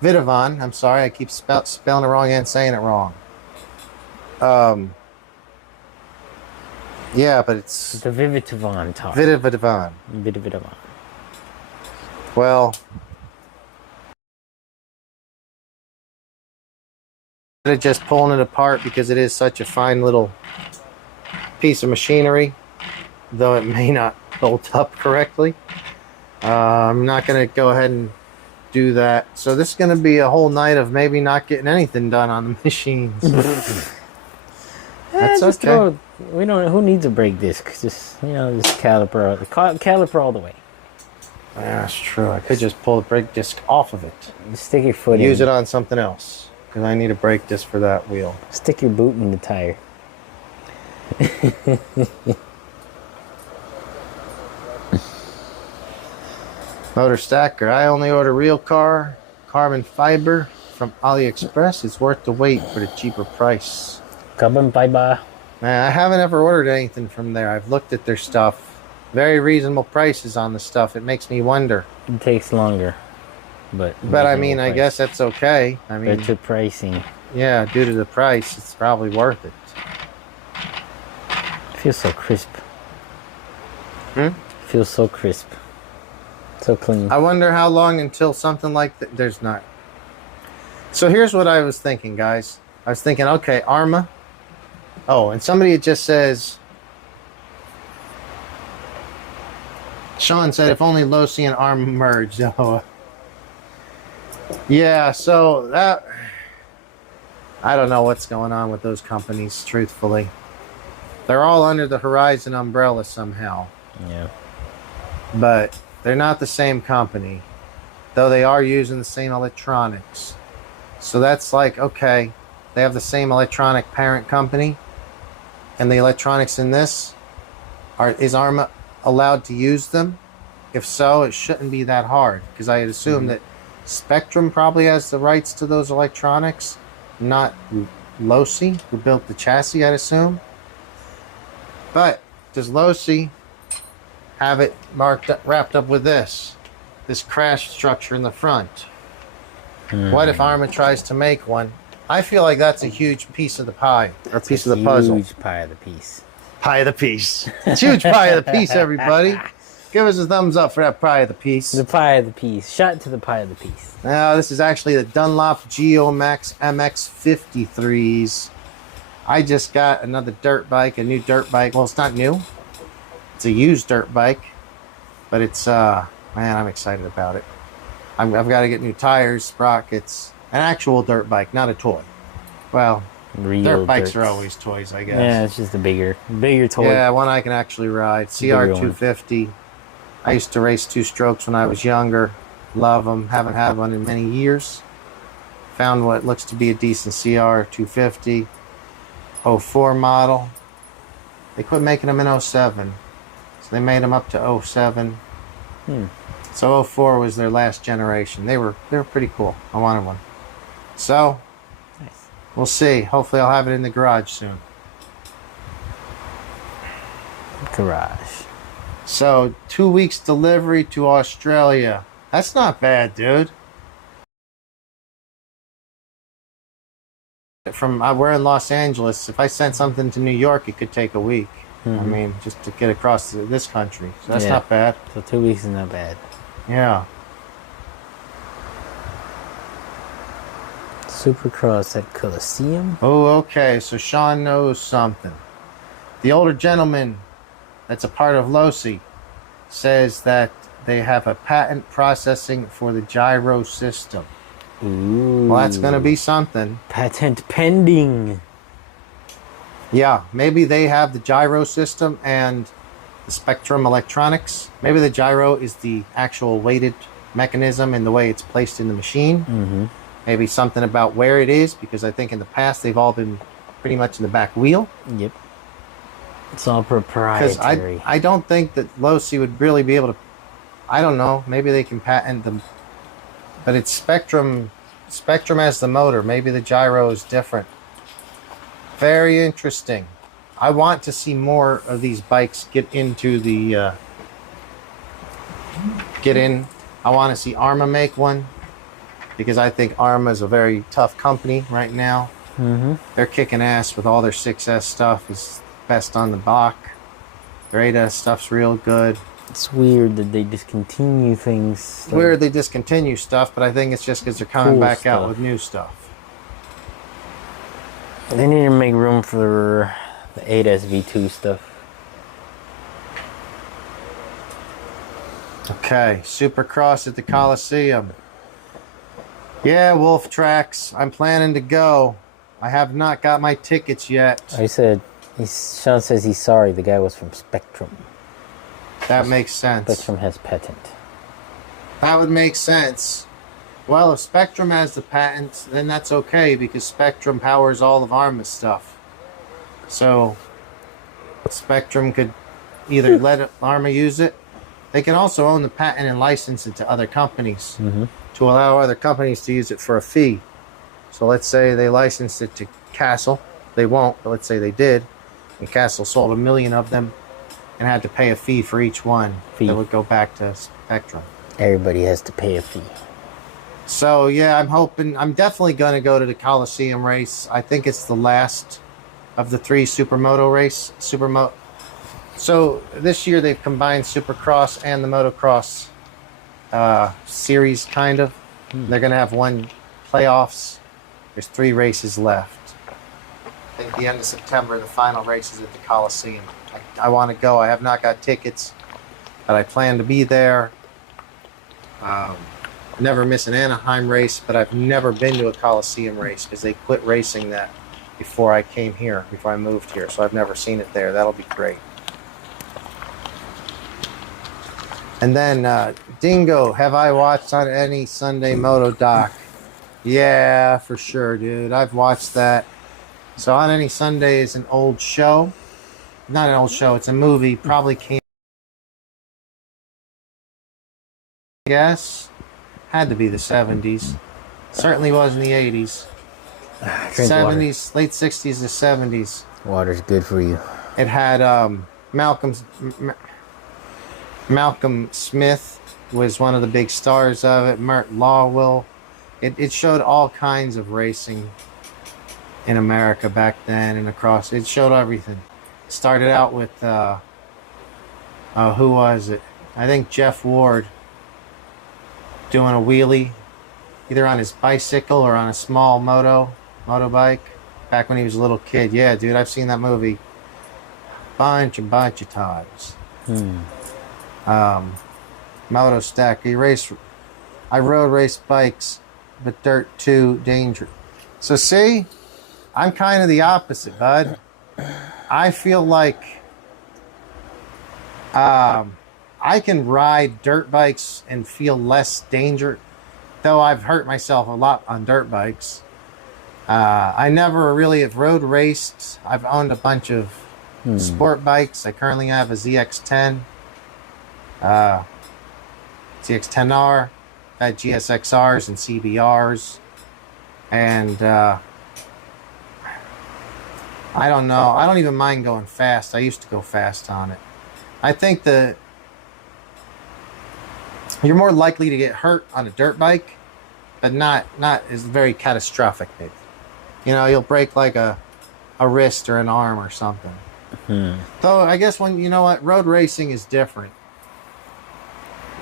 Vivaton, I'm sorry, I keep spelling it wrong and saying it wrong. Yeah, but it's The Vivaton top. Vivaton. Vivaton. Well, instead of just pulling it apart because it is such a fine little piece of machinery, though it may not bolt up correctly, I'm not going to go ahead and do that. So this is going to be a whole night of maybe not getting anything done on the machines. That's okay. We don't. Who needs a brake disc? Just just caliper all the way. Yeah, that's true. I could just pull the brake disc off of it. Just stick your foot Use it on something else because I need a brake disc for that wheel. Stick your boot in the tire. Motor stacker. I only order real carbon fiber from AliExpress. It's worth the wait for the cheaper price. Carbon fiber. Man, I haven't ever ordered anything from there. I've looked at their stuff. Very reasonable prices on the stuff. It makes me wonder. It takes longer, but I mean, I guess that's okay. I mean, better pricing. Yeah, due to the price, it's probably worth it. It feels so crisp. Hmm? Feels so crisp. So clean. I wonder how long until something like that. There's not. So here's what I was thinking, guys. I was thinking, okay, Arma. Oh, and somebody just says, Sean said, if only Losi and Arma merged. Oh. Yeah, so that, I don't know what's going on with those companies, truthfully. They're all under the Horizon umbrella somehow. Yeah. But they're not the same company, though they are using the same electronics. So that's like, okay, they have the same electronic parent company, and the electronics in this, is Arma allowed to use them? If so, it shouldn't be that hard, because I assume that Spectrum probably has the rights to those electronics, not Losi, who built the chassis, I'd assume. But does Losi have it wrapped up with this crash structure in the front? What if Arma tries to make one? I feel like that's a huge piece of the pie, or piece of the puzzle. Huge pie of the piece. Pie of the piece. It's huge pie of the piece, everybody. Give us a thumbs up for that pie of the piece. The pie of the piece. Shot to the pie of the piece. Now, this is actually the Dunlop Geomax MX 53s. I just got another dirt bike, a new dirt bike. Well, it's not new. It's a used dirt bike. But it's, man, I'm excited about it. I've got to get new tires, sprockets. An actual dirt bike, not a toy. Well, Real dirt bikes dirts. are always toys, I guess. Yeah, it's just a bigger toy. Yeah, one I can actually ride. CR250. I used to race two-strokes when I was younger. Love them. Haven't had one in many years. Found what looks to be a decent CR250. 04 model. They quit making them in 07. So they made them up to 07. So 04 was their last generation. They were pretty cool. I wanted one. So, Nice. We'll see. Hopefully I'll have it in the garage soon. Garage. So, 2 weeks delivery to Australia. That's not bad, dude. We're in Los Angeles. If I sent something to New York, it could take a week. I mean, just to get across this country. So that's not bad. So 2 weeks is not bad. Yeah. Supercross at Coliseum. Oh, okay. So Sean knows something. The older gentleman that's a part of Losi says that they have a patent processing for the gyro system. Ooh. Well, that's going to be something. Patent pending. Yeah, maybe they have the gyro system and the Spectrum electronics. Maybe the gyro is the actual weighted mechanism and the way it's placed in the machine. Mm-hmm. Maybe something about where it is, because I think in the past they've all been pretty much in the back wheel. Yep. It's all Because proprietary. I don't think that Losi would really be able to. I don't know. Maybe they can patent them, but it's Spectrum. Spectrum has the motor. Maybe the gyro is different. Very interesting. I want to see more of these bikes get into the. Get in. I want to see Arma make one, because I think Arma is a very tough company right now. Mm-hmm. They're kicking ass with all their 6S stuff. Is best on the block. Their 8S stuff's real good. It's weird that they discontinue things. Weird they discontinue stuff, but I think it's just because they're coming Cool back out stuff. with new stuff. They need to make room for the 8S V2 stuff. Okay, Supercross at the Coliseum. Yeah, Wolf Tracks. I'm planning to go. I have not got my tickets yet. I said, Sean says he's sorry. The guy was from Spectrum. That makes sense. Spectrum has patent. That would make sense. Well, if Spectrum has the patent, then that's okay, because Spectrum powers all of Arma's stuff. So, Spectrum could either let Arma use it. They can also own the patent and license it to other companies to allow other companies to use it for a fee. So let's say they licensed it to Castle. They won't, but let's say they did. And Castle sold 1 million of them and had to pay a fee for each one. Fee. That would go back to Spectrum. Everybody has to pay a fee. So yeah, I'm definitely going to go to the Coliseum race. I think it's the last of the 3 Supermoto race. So this year they've combined Supercross and the motocross series, kind of. They're going to have one playoffs. There's 3 races left. I think the end of September, the final race is at the Coliseum. I want to go. I have not got tickets, but I plan to be there. Never miss an Anaheim race, but I've never been to a Coliseum race because they quit racing that before I came here, before I moved here. So I've never seen it there. That'll be great. And then, Dingo, have I watched on any Sunday Moto doc? Yeah, for sure, dude. I've watched that. So On Any Sunday is an old show. Not an old show, it's a movie. Probably came, yes, had to be the 70s. Certainly was in the 80s. Drink 70s, late 60s to 70s. Water's good for you. It had Malcolm Smith was one of the big stars of it. Mert Lawwill. It showed all kinds of racing in America back then and across. It showed everything. Started out with who was it? I think Jeff Ward doing a wheelie, either on his bicycle or on a small motorbike, back when he was a little kid. Yeah, dude, I've seen that movie bunch of times. Moto Stack. I road race bikes, but dirt too dangerous. So see, I'm kind of the opposite, bud. I feel like I can ride dirt bikes and feel less danger, though I've hurt myself a lot on dirt bikes. I never really have road raced. I've owned a bunch of sport bikes. I currently have a ZX10. ZX10R, had GSXRs and CBRs, and I don't know. I don't even mind going fast. I used to go fast on it. I think that you're more likely to get hurt on a dirt bike, but not as very catastrophic. Maybe, you'll break like a wrist or an arm or something. Though I guess road racing is different.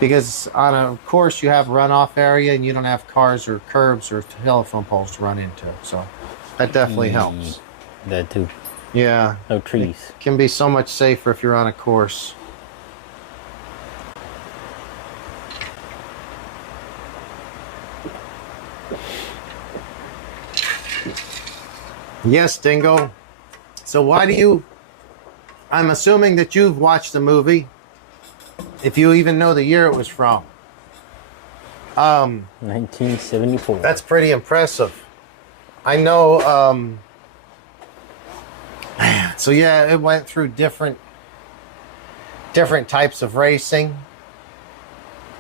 Because on a course you have runoff area and you don't have cars or curbs or telephone poles to run into. So that definitely helps. That too. Yeah. No trees. It can be so much safer if you're on a course. Yes, Dingo. So why do you... I'm assuming that you've watched the movie. If you even know the year it was from. 1974. That's pretty impressive. I know... so yeah, it went through different types of racing.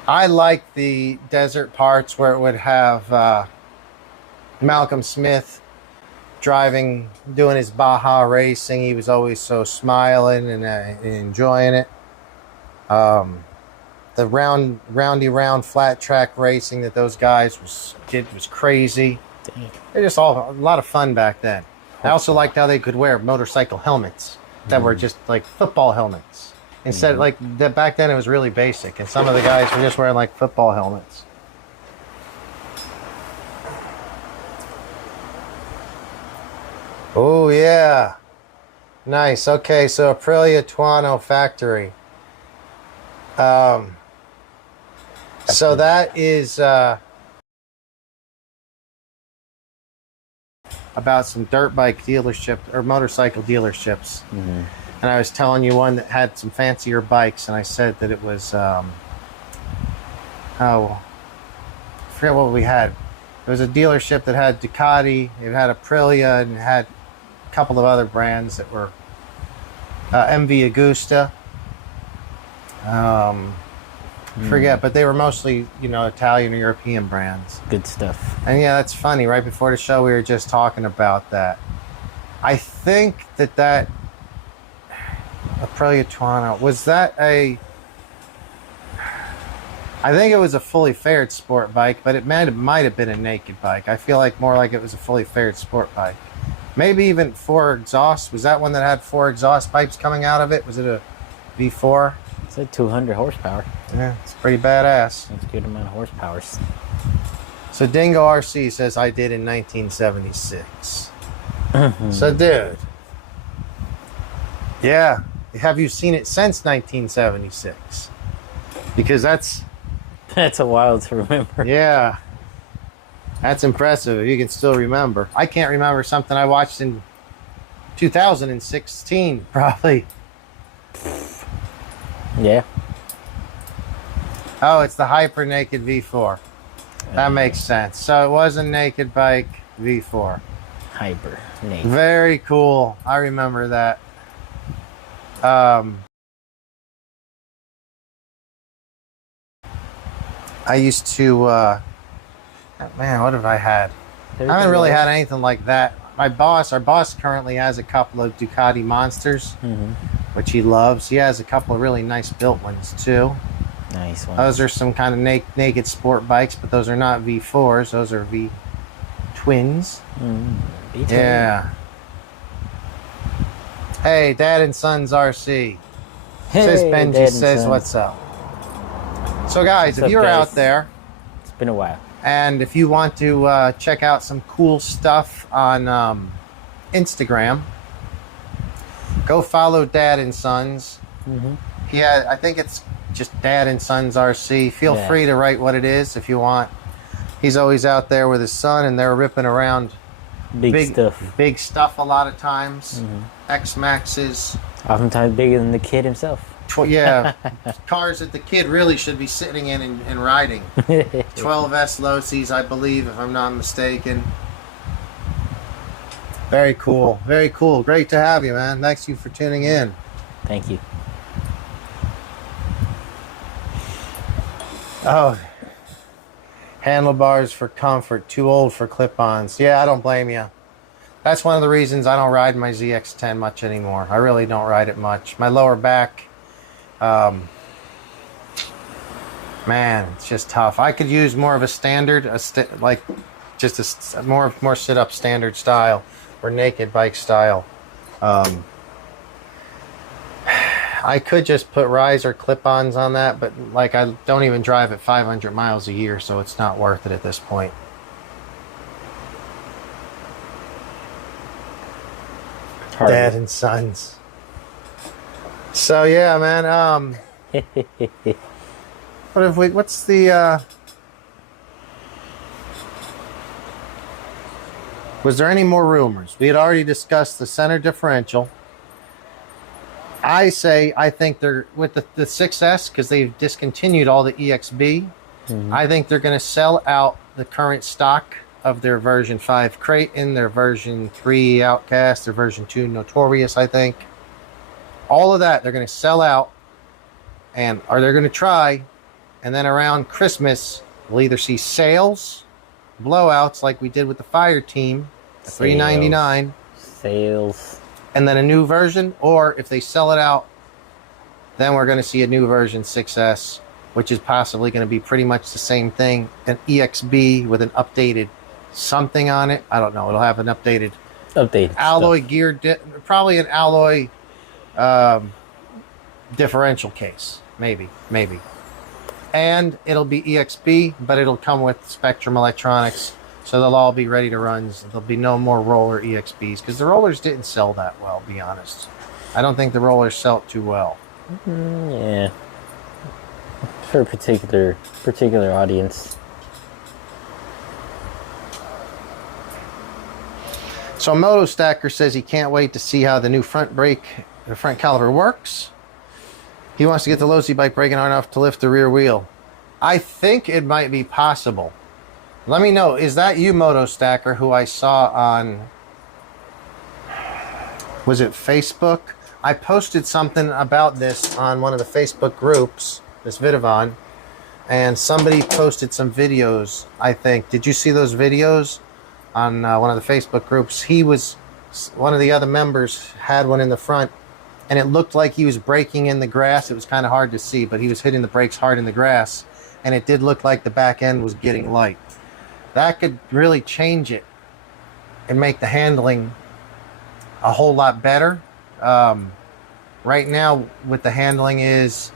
I like the desert parts where it would have Malcolm Smith driving, doing his Baja racing. He was always so smiling and enjoying it. The round flat track racing that those guys did was crazy. Dang. They're just all a lot of fun back then. I also liked how they could wear motorcycle helmets that were just like football helmets. Instead, like that back then, it was really basic, and some of the guys were just wearing like football helmets. Oh yeah, nice. Okay, so Aprilia Tuono factory. So that is about some dirt bike dealerships or motorcycle dealerships. And I was telling you one that had some fancier bikes, and I said that it was I forget what we had. It was a dealership that had Ducati, it had Aprilia, and it had a couple of other brands that were MV Agusta. Forget, but they were mostly, Italian or European brands. Good stuff. And yeah, that's funny. Right before the show, we were just talking about that. I think that Aprilia Tuono, was that I think it was a fully faired sport bike, but it might have been a naked bike. I feel like more like it was a fully faired sport bike. Maybe even 4 exhausts. Was that one that had 4 exhaust pipes coming out of it? Was it a V4? It's like 200 horsepower. Yeah, it's pretty badass. That's a good amount of horsepower. So Dingo RC says I did in 1976. So dude, yeah, have you seen it since 1976? Because that's a while to remember. Yeah, that's impressive if you can still remember. I can't remember something I watched in 2016 probably. Yeah. Oh, it's the Hyper Naked V4. That makes sense. So it was a naked bike V4. Hyper naked. Very cool. I remember that. I used to, man, what have I had? I haven't really had anything like that. Our boss currently has a couple of Ducati Monsters, which he loves. He has a couple of really nice built ones too. Nice ones. Those are some kind of naked sport bikes, but those are not V4s. Those are V twins. Yeah. Hey, Dad and Sons RC. Says Benji says, what's up? So guys, if you're out there, it's been a while, and if you want to check out some cool stuff on Instagram, go follow Dad and Sons. I think it's just Dad and Sons RC. Feel free to write what it is if you want. He's always out there with his son, and they're ripping around big stuff a lot of times. X-Maxes. Oftentimes bigger than the kid himself. Yeah, cars that the kid really should be sitting in and riding. 12S Losis, I believe, if I'm not mistaken. Very cool. Very cool. Great to have you, man. Thanks you for tuning in. Thank you. Oh, handlebars for comfort. Too old for clip-ons. Yeah, I don't blame you. That's one of the reasons I don't ride my ZX-10 much anymore. I really don't ride it much. My lower back, man, it's just tough. I could use more of a standard, just a more sit-up standard style or naked bike style. I could just put riser clip-ons on that, but like I don't even drive at 500 miles a year, so it's not worth it at this point. Dad and sons. So yeah, man. What's the? Was there any more rumors? We had already discussed the center differential. I think they're with the 6S because they've discontinued all the EXB. I think they're going to sell out the current stock of their version 5 Creighton, their version 3 Outcast, their version 2 Notorious, I think. All of that they're going to sell out, and are they going to try, and then around Christmas we'll either see sales, blowouts like we did with the Fire Team, at $399, sales, and then a new version, or if they sell it out, then we're going to see a new version 6S, which is possibly going to be pretty much the same thing, an EXB with an updated something on it. I don't know. It'll have an updated alloy stuff. Gear, probably an alloy differential case, maybe. And it'll be EXB, but it'll come with Spectrum electronics, so they'll all be ready to run. There'll be no more roller EXBs because the rollers didn't sell that well, to be honest. I don't think the rollers sell too well. Yeah, for a particular audience. So Moto Stacker says he can't wait to see how the new front caliper works. He wants to get the Losi bike breaking hard enough to lift the rear wheel. I think it might be possible. Let me know. Is that you, Moto Stacker, who I saw on, was it Facebook? I posted something about this on one of the Facebook groups, this Vivaton, and somebody posted some videos, I think. Did you see those videos on one of the Facebook groups? One of the other members had one in the front, and it looked like he was braking in the grass. It was kind of hard to see, but he was hitting the brakes hard in the grass, and it did look like the back end was getting light. That could really change it and make the handling a whole lot better. Right now, with the handling is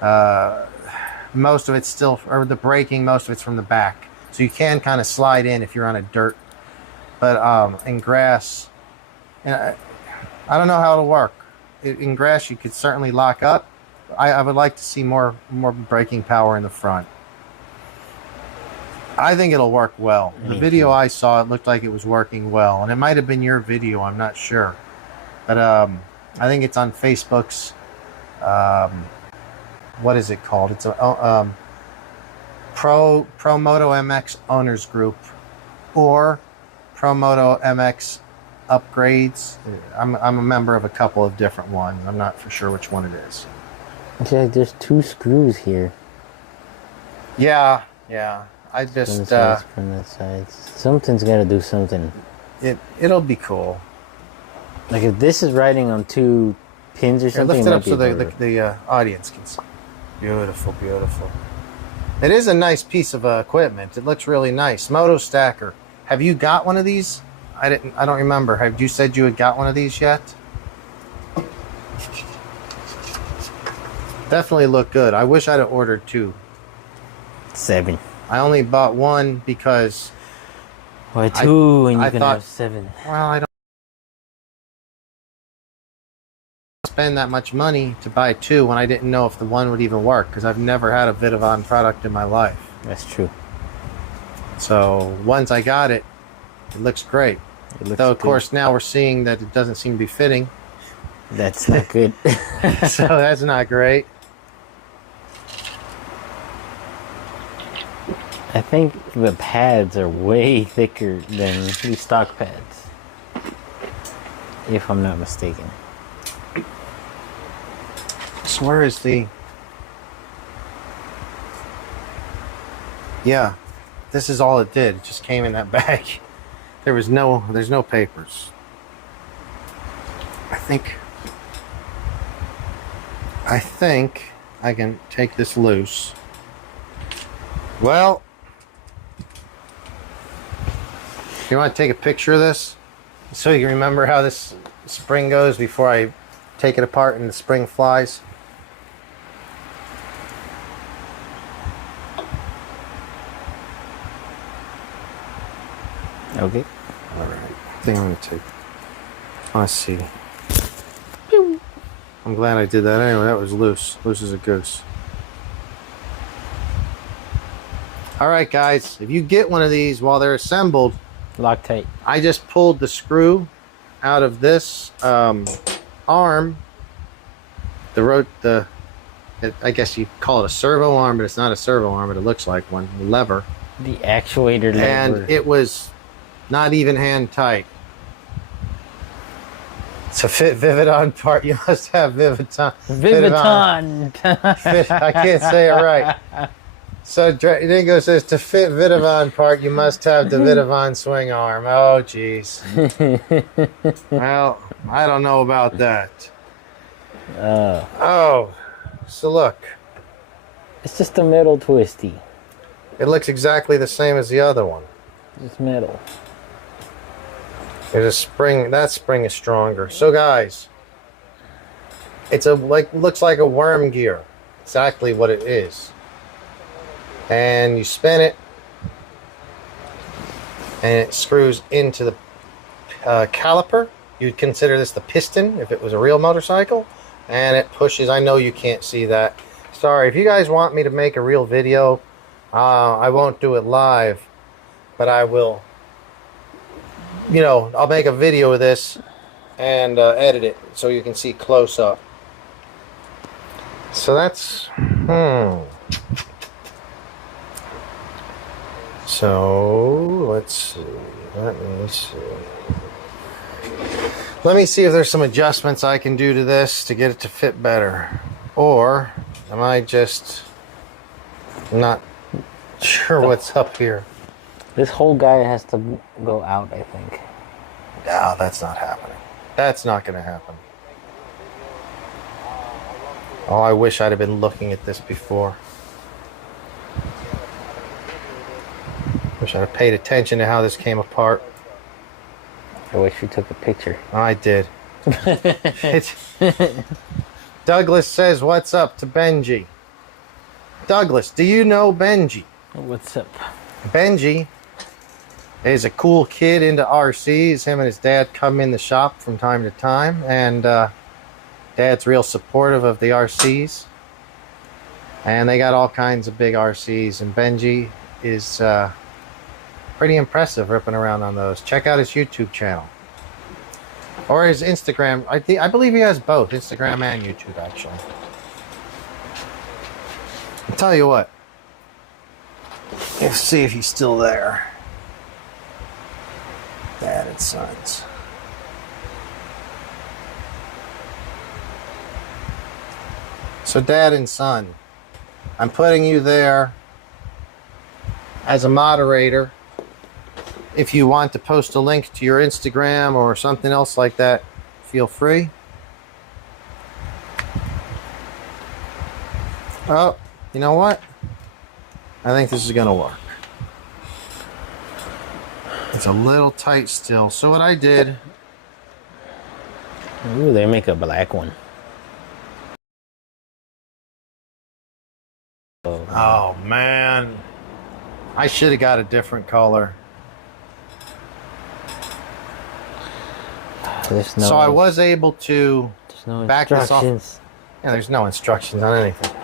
most of it's still, or the braking, most of it's from the back. So you can kind of slide in if you're on a dirt. But in grass, I don't know how it'll work. In grass, you could certainly lock up. I would like to see more braking power in the front. I think it'll work well. The video I saw, it looked like it was working well. And it might have been your video, I'm not sure. But I think it's on Facebook's, what is it called? It's a Promoto MX Owners Group, or Promoto MX Upgrades. I'm a member of a couple of different ones. I'm not for sure which one it is. Okay, there's 2 screws here. Yeah. I just from the sides. Something's got to do something. It'll be cool. Like if this is riding on 2 pins or something. Lift it up so the audience can see. Beautiful. It is a nice piece of equipment. It looks really nice. Moto Stacker, have you got one of these? I don't remember. Have you said you had got one of these yet? Definitely look good. I wish I'd have ordered 2. 7. I only bought 1 because... Why 2 and you can have 7? Well, I don't spend that much money to buy 2 when I didn't know if the 1 would even work, because I've never had a Vivaton product in my life. That's true. So once I got it, it looks great. Though of course now we're seeing that it doesn't seem to be fitting. That's not good. So that's not great. I think the pads are way thicker than the stock pads, if I'm not mistaken. So where is the... Yeah, this is all it did. It just came in that bag. There's no papers. I think I can take this loose. Well, you want to take a picture of this so you can remember how this spring goes before I take it apart and the spring flies. Okay. All right. I think I'm going to take. Let's see. I'm glad I did that. Anyway, that was loose. Loose as a goose. All right, guys. If you get one of these while they're assembled, Loctite. I just pulled the screw out of this arm. I guess you call it a servo arm, but it's not a servo arm, but it looks like one. Lever. The actuator lever. And it was not even hand tight. To fit Vivaton part, you must have Vivaton. Vivaton. I can't say it right. So Dingo says to fit Vivaton part, you must have the Vivaton swing arm. Oh, jeez. Well, I don't know about that. Oh, so look. It's just a metal twisty. It looks exactly the same as the other one. Just metal. There's a spring. That spring is stronger. So guys, it's looks like a worm gear. Exactly what it is. And you spin it, and it screws into the caliper. You'd consider this the piston if it was a real motorcycle, and it pushes. I know you can't see that. Sorry, if you guys want me to make a real video, I won't do it live, but I will. You know, I'll make a video of this and edit it so you can see close up. So that's So let's see. Let me see. Let me see if there's some adjustments I can do to this to get it to fit better, or am I just not sure what's up here? This whole guy has to go out, I think. No, that's not happening. That's not going to happen. Oh, I wish I'd have been looking at this before. Wish I'd have paid attention to how this came apart. I wish you took a picture. I did. Douglas says, "What's up?" to Benji. Douglas, do you know Benji? What's up? Benji is a cool kid into RCs. Him and his dad come in the shop from time to time, and Dad's real supportive of the RCs. And they got all kinds of big RCs, and Benji is pretty impressive ripping around on those. Check out his YouTube channel. Or his Instagram. I believe he has both, Instagram and YouTube, actually. I'll tell you what. Let's see if he's still there. Dad and Sons. So Dad and Son, I'm putting you there as a moderator. If you want to post a link to your Instagram or something else like that, feel free. Oh, you know what? I think this is going to work. It's a little tight still. So what I did... Ooh, they make a black one. Oh, man. I should have got a different color. There's no, so I was able to there's no back this off. instructions. Yeah, there's no instructions on anything.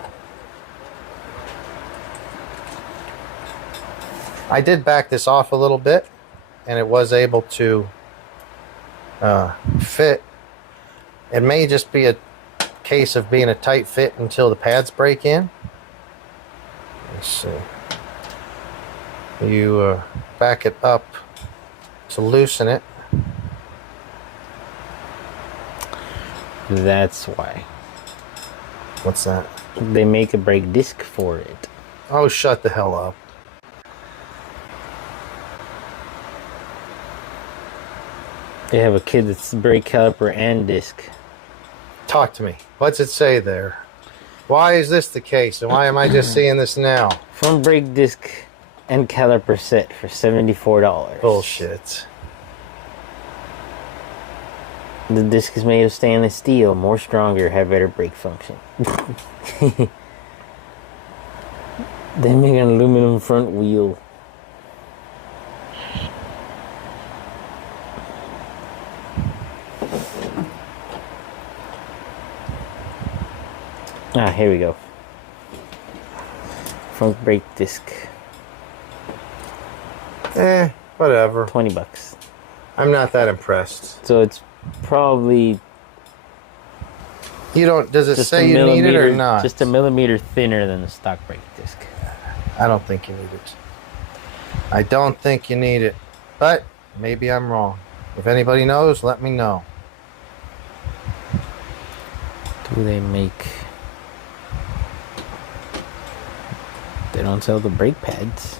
I did back this off a little bit, and it was able to fit. It may just be a case of being a tight fit until the pads break in. Let's see. You back it up to loosen it. That's why. What's that? They make a brake disc for it. Oh, shut the hell up. They have a kit that's brake caliper and disc. Talk to me. What's it say there? Why is this the case, and why am I just seeing this now? Front brake disc and caliper set for $74. Bullshit. The disc is made of stainless steel, more stronger, have better brake function. They make an aluminum front wheel. Ah, here we go. Front brake disc. Whatever. $20. I'm not that impressed. So it's probably You don't, does it just say a you need it or millimeter, not? just a millimeter thinner than the stock brake disc. I don't think you need it. I don't think you need it. But maybe I'm wrong. If anybody knows, let me know. Do they make... They don't sell the brake pads.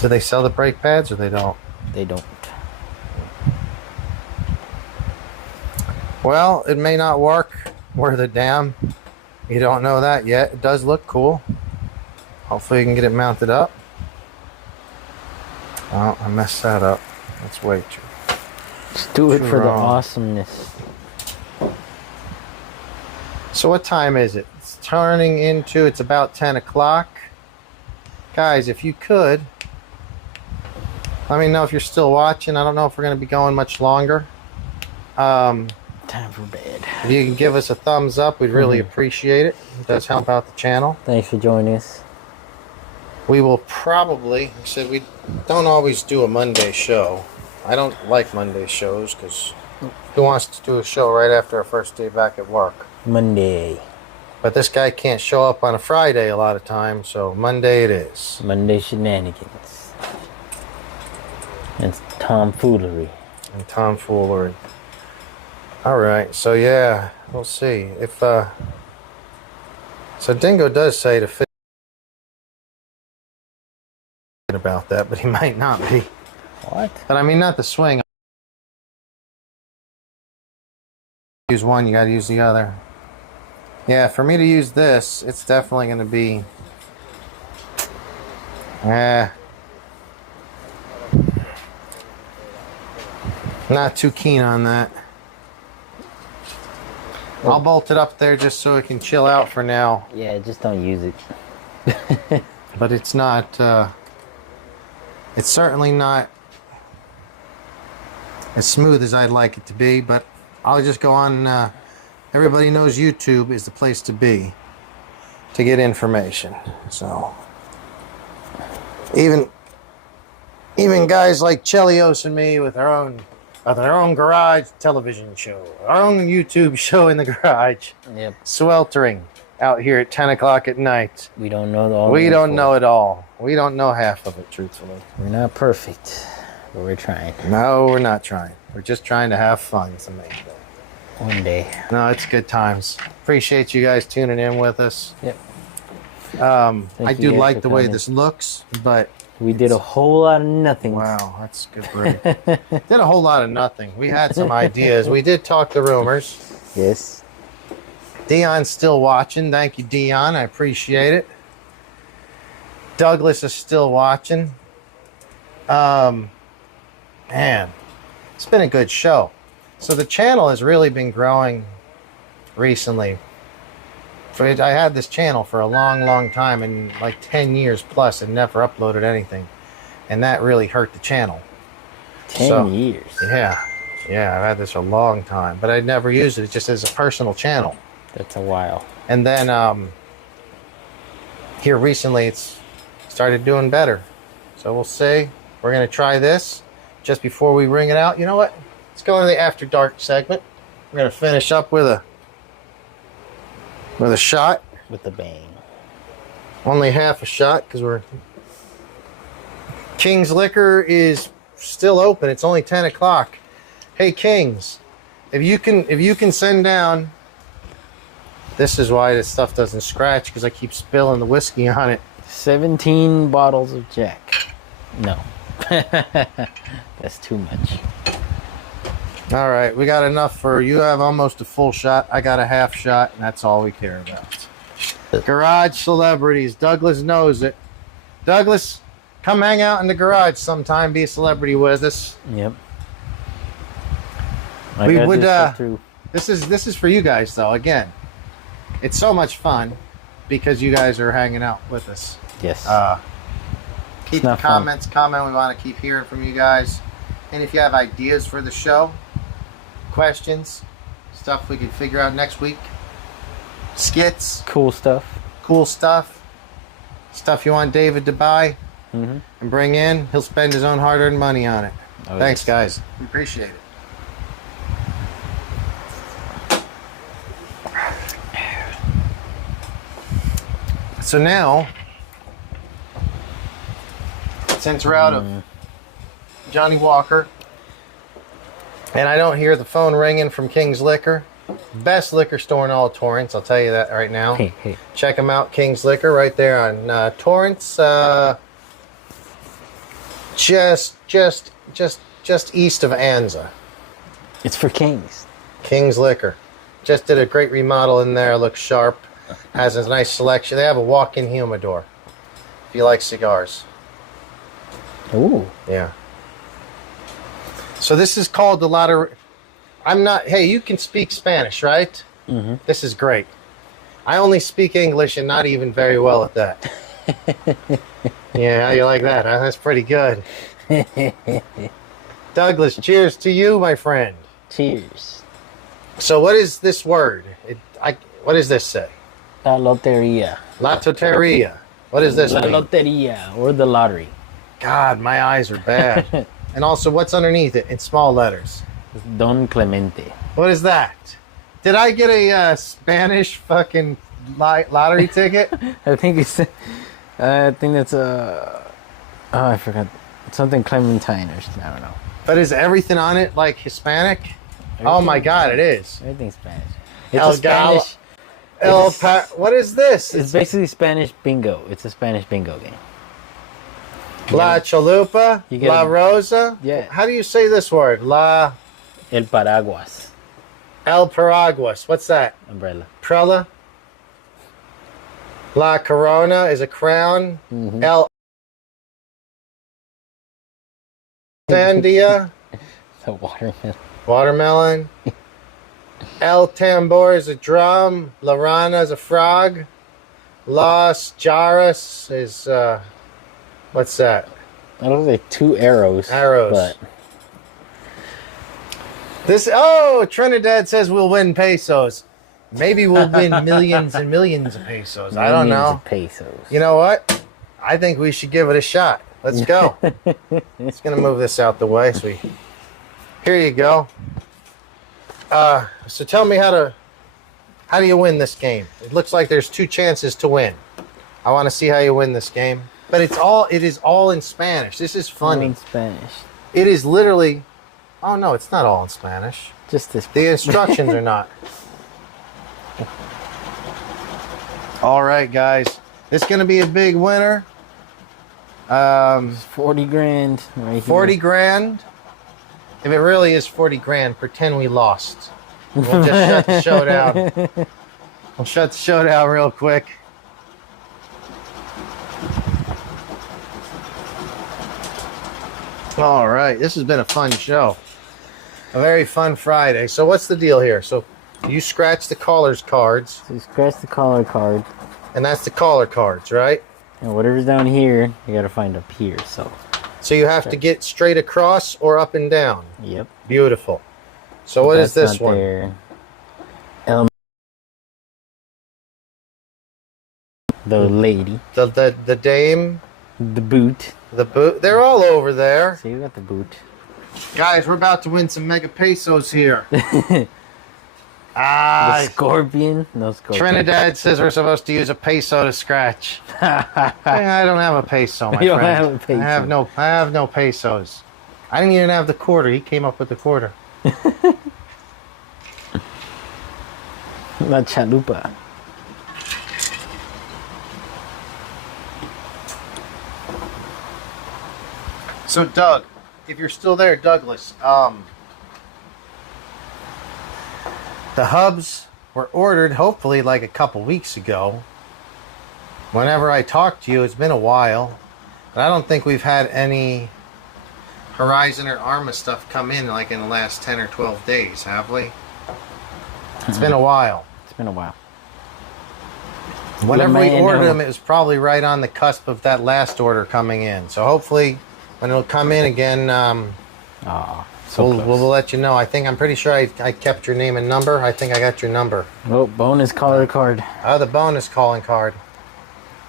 Do they sell the brake pads or they don't? They don't. Well, it may not work worth a damn. You don't know that yet. It does look cool. Hopefully you can get it mounted up. Oh, I messed that up. That's way too. Just do it Too for the wrong. awesomeness. So what time is it? It's turning into, it's about 10 o'clock. Guys, if you could, let me know if you're still watching. I don't know if we're going to be going much longer. Time for bed. If you can give us a thumbs up, we'd really appreciate it. It does help out the channel. Thanks for joining us. We will probably, like I said, we don't always do a Monday show. I don't like Monday shows because who wants to do a show right after our first day back at work? Monday. But this guy can't show up on a Friday a lot of times, so Monday it is. Monday shenanigans. It's tomfoolery. And tomfoolery. Alright, so yeah, we'll see. If so Dingo does say to fit about that, but he might not be. What? But I mean, not the swing. Use one, you gotta use the other. Yeah, for me to use this, it's definitely gonna be not too keen on that. I'll bolt it up there just so it can chill out for now. Yeah, just don't use it. But it's not, it's certainly not as smooth as I'd like it to be, but I'll just go on, everybody knows YouTube is the place to be to get information. So, even guys like Chelios and me with our own garage television show, our own YouTube show in the garage. Yep. Sweltering out here at 10 o'clock at night. We don't know all. We don't know it all. We don't know half of it, truthfully. We're not perfect, but we're trying. No, we're not trying. We're just trying to have fun. It's amazing. One day. No, it's good times. Appreciate you guys tuning in with us. Yep. I you do guys like for the way coming. this looks, but We did a whole lot of nothing. wow, that's good. Break. Did a whole lot of nothing. We had some ideas. We did talk the rumors. Yes. Dion's still watching. Thank you, Dion. I appreciate it. Douglas is still watching. Man, it's been a good show. So the channel has really been growing recently. I had this channel for a long time, and like 10 years plus, and never uploaded anything. And that really hurt the channel. 10 years. Yeah. Yeah, I've had this a long time, but I never used it just as a personal channel. That's a while. And then here recently it's started doing better. So we'll see. We're going to try this just before we ring it out. You know what? Let's go into the After Dark segment. We're going to finish up with a shot. With a bang. Only half a shot because we're... King's Liquor is still open. It's only 10 o'clock. Hey, Kings, if you can send down... This is why this stuff doesn't scratch, because I keep spilling the whiskey on it. 17 bottles of Jack. No. That's too much. All right, we got enough for you. Have almost a full shot. I got a half shot, and that's all we care about. Garage celebrities. Douglas knows it. Douglas, come hang out in the garage sometime. Be a celebrity with us. Yep. We would. This is for you guys though. Again, it's so much fun because you guys are hanging out with us. Yes. Keep the comments coming. We want to keep hearing from you guys. And if you have ideas for the show, questions, stuff we could figure out next week, skits, cool stuff, stuff you want David to buy and bring in, he'll spend his own hard-earned money on it. Oh, thanks, guys. We appreciate it. So now, since we're out of Johnny Walker, and I don't hear the phone ringing from King's Liquor, best liquor store in all of Torrance, I'll tell you that right now. Hey. Check them out, King's Liquor, right there on Torrance, just east of Anza. It's for Kings. King's Liquor. Just did a great remodel in there. Looks sharp. Has a nice selection. They have a walk-in humidor. If you like cigars. Ooh. Yeah. So this is called the lottery. I'm not. Hey, you can speak Spanish, right? Mm-hmm. This is great. I only speak English and not even very well at that. Yeah, how you like that? Huh? That's pretty good. Douglas, cheers to you, my friend. Cheers. So what is this word? What does this say? La loteria. Loteria. What does this mean? La loteria, or the lottery. God, my eyes are bad. And also, what's underneath it in small letters? Don Clemente. What is that? Did I get a Spanish fucking lottery ticket? I think that's a. Oh, I forgot. Something Clementine or something. I don't know. But is everything on it like Hispanic? Oh my God, it is. Everything's Spanish. It's a Spanish. What is this? It's basically Spanish bingo. It's a Spanish bingo game. La Chalupa, La Rosa. Yeah. How do you say this word? El Paraguas. El Paraguas. What's that? Umbrella. Prella. La Corona is a crown. Mm-hmm. El Sandia. The watermelon. Watermelon. El Tambor is a drum. La Rana is a frog. Las Jarras is what's that? That looks like 2 arrows. Arrows. But Trinidad says we'll win pesos. Maybe we'll win millions and millions of pesos. I don't know. Of pesos. You know what? I think we should give it a shot. Let's go. Just gonna move this out the way. Here you go. So tell me how do you win this game? It looks like there's 2 chances to win. I want to see how you win this game. But it is all in Spanish. This is funny. All in Spanish. It is literally. Oh no, it's not all in Spanish. Just this. The instructions are not. All right, guys. This is going to be a big winner. 40 grand right here. 40 grand. If it really is 40 grand, pretend we lost. We'll just shut the show down. We'll shut the show down real quick. All right. This has been a fun show. A very fun Friday. So what's the deal here? So you scratch the caller's cards. So you scratch the caller card. And that's the caller cards, right? And whatever's down here, you got to find up here. So you have to get straight across or up and down. Yep. Beautiful. So what is this one? There. The lady. The dame. The boot. The boot. They're all over there. So you got the boot. Guys, we're about to win some mega pesos here. The scorpion. No scorpion. Trinidad says we're supposed to use a peso to scratch. I don't have a peso, my you friend. Don't have a peso. I have no pesos. I didn't even have the quarter. He came up with the quarter. La chalupa. So Doug, if you're still there, Douglas, The hubs were ordered hopefully like a couple weeks ago. Whenever I talked to you, it's been a while. But I don't think we've had any Horizon or Arma stuff come in like in the last 10 or 12 days, have we? It's been a while. It's been a while. Whenever we ordered them, it was probably right on the cusp of that last order coming in. So hopefully, when it'll come in again, we'll let you know. I'm pretty sure I kept your name and number. I think I got your number. Oh, bonus caller card. Oh, the bonus calling card.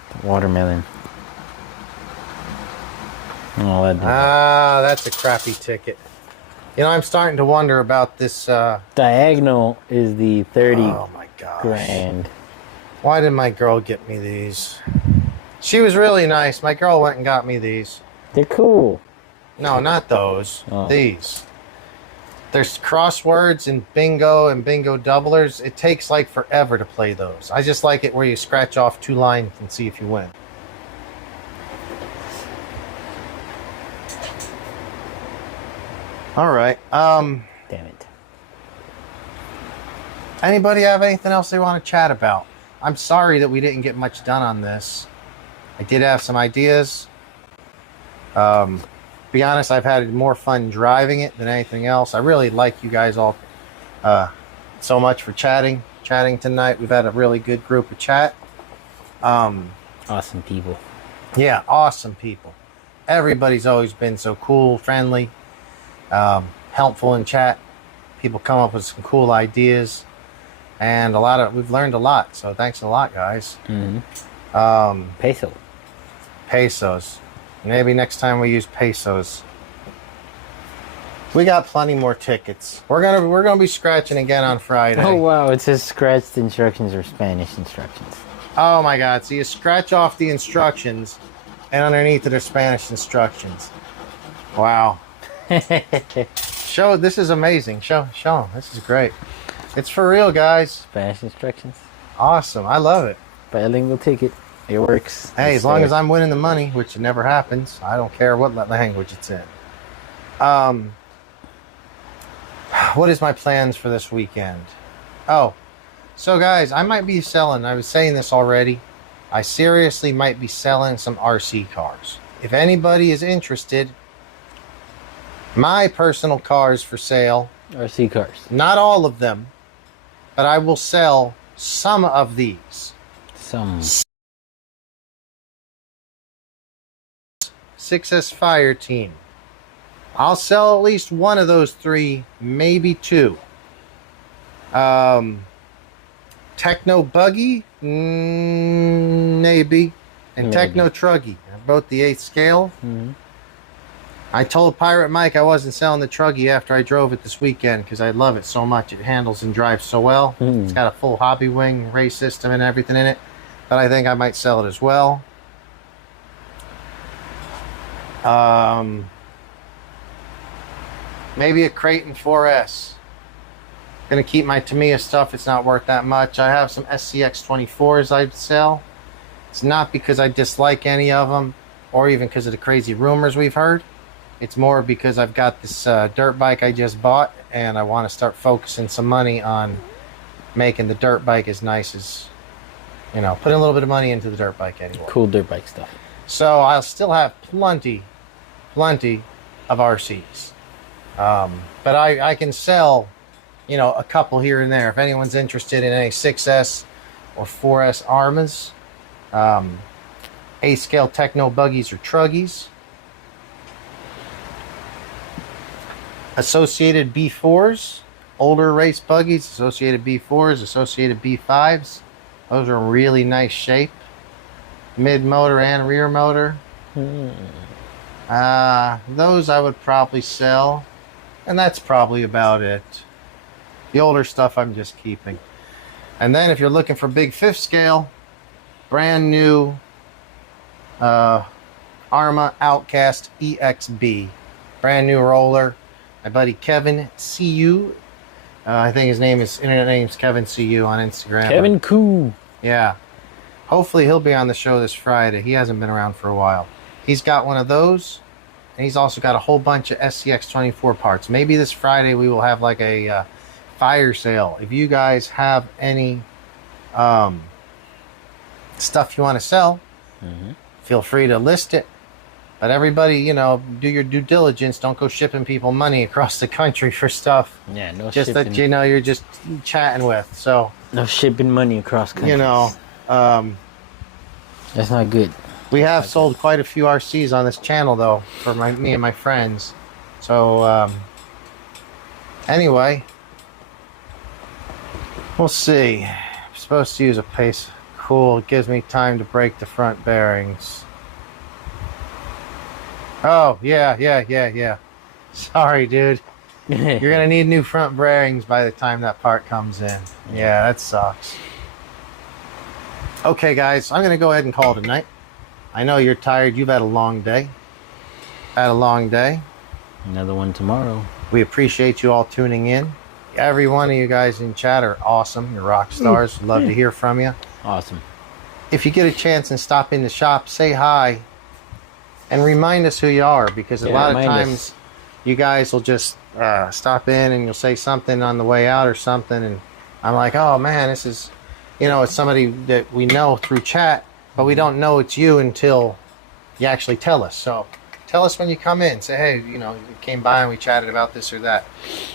The watermelon. Oh, that's a crappy ticket. You know, I'm starting to wonder about this. Diagonal is the 30 Oh my gosh. grand. Why did my girl get me these? She was really nice. My girl went and got me these. They're cool. No, not those. Oh. These. There's crosswords and bingo doublers. It takes like forever to play those. I just like it where you scratch off 2 lines and see if you win. All right. Damn it. Anybody have anything else they want to chat about? I'm sorry that we didn't get much done on this. I did have some ideas. Be honest, I've had more fun driving it than anything else. I really like you guys all so much for chatting tonight. We've had a really good group of chat. Awesome people. Yeah, awesome people. Everybody's always been so cool, friendly, helpful in chat. People come up with some cool ideas. And we've learned a lot, so thanks a lot, guys. Pesos. Maybe next time we use pesos. We got plenty more tickets. We're gonna be scratching again on Friday. Oh wow, it says scratched instructions or Spanish instructions. Oh my God! So you scratch off the instructions, and underneath it are Spanish instructions. Wow. This is amazing. Show 'em. This is great. It's for real, guys. Spanish instructions. Awesome. I love it. Bilingual ticket. It works. Hey, as long as I'm winning the money, which never happens, I don't care what language it's in. What is my plans for this weekend? Oh, so guys, I might be selling, I was saying this already, I seriously might be selling some RC cars. If anybody is interested, my personal cars for sale. RC cars. Not all of them, but I will sell some of these. Some. 6S Fire Team. I'll sell at least one of those 3, maybe 2. Techno Buggy, maybe, and Maybe. Techno Truggy, both the 8th scale. I told Pirate Mike I wasn't selling the Truggy after I drove it this weekend because I love it so much. It handles and drives so well. It's got a full hobby wing, race system, and everything in it. But I think I might sell it as well. Maybe a Creighton 4S. Gonna keep my Tamiya stuff. It's not worth that much. I have some SCX 24s I'd sell. It's not because I dislike any of them, or even because of the crazy rumors we've heard. It's more because I've got this dirt bike I just bought, and I want to start focusing some money on making the dirt bike as nice as, putting a little bit of money into the dirt bike anyway. Cool dirt bike stuff. So I'll still have plenty of RCs. But I can sell, a couple here and there. If anyone's interested in any 6S or 4S Armas, A-scale Techno Buggies or Truggies, Associated B4s, older race buggies, Associated B4s, Associated B5s. Those are in really nice shape. Mid motor and rear motor. Those I would probably sell. And that's probably about it. The older stuff I'm just keeping. And then if you're looking for big 5th scale, brand new Arma Outcast EXB. Brand new roller. My buddy Kevin CU. I think his internet name's Kevin CU on Instagram. Kevin Koo. Yeah. Hopefully he'll be on the show this Friday. He hasn't been around for a while. He's got one of those. And he's also got a whole bunch of SCX 24 parts. Maybe this Friday we will have like a fire sale. If you guys have any stuff you want to sell, feel free to list it. But everybody, you know, do your due diligence. Don't go shipping people money across the country for stuff. Yeah, no just shipping. that, you know, you're just chatting with. So No shipping money across countries. you know, that's not good. we have sold quite a few RCs on this channel, though, for me and my friends. So anyway, we'll see. I'm supposed to use a pace. Cool. It gives me time to break the front bearings. Oh, yeah. Sorry, dude. You're going to need new front bearings by the time that part comes in. Yeah, that sucks. Okay, guys, I'm going to go ahead and call it a night. I know you're tired. You've had a long day. Another one tomorrow. We appreciate you all tuning in. Every one of you guys in chat are awesome. You're rock stars. Love to hear from you. Awesome. If you get a chance and stop in the shop, say hi and remind us who you are, because a lot of times you guys will just stop in and you'll say something on the way out or something, and I'm like, oh man, this is, you know, it's somebody that we know through chat, but we don't know it's you until you actually tell us. So tell us when you come in. Say, hey, you know, you came by and we chatted about this or that.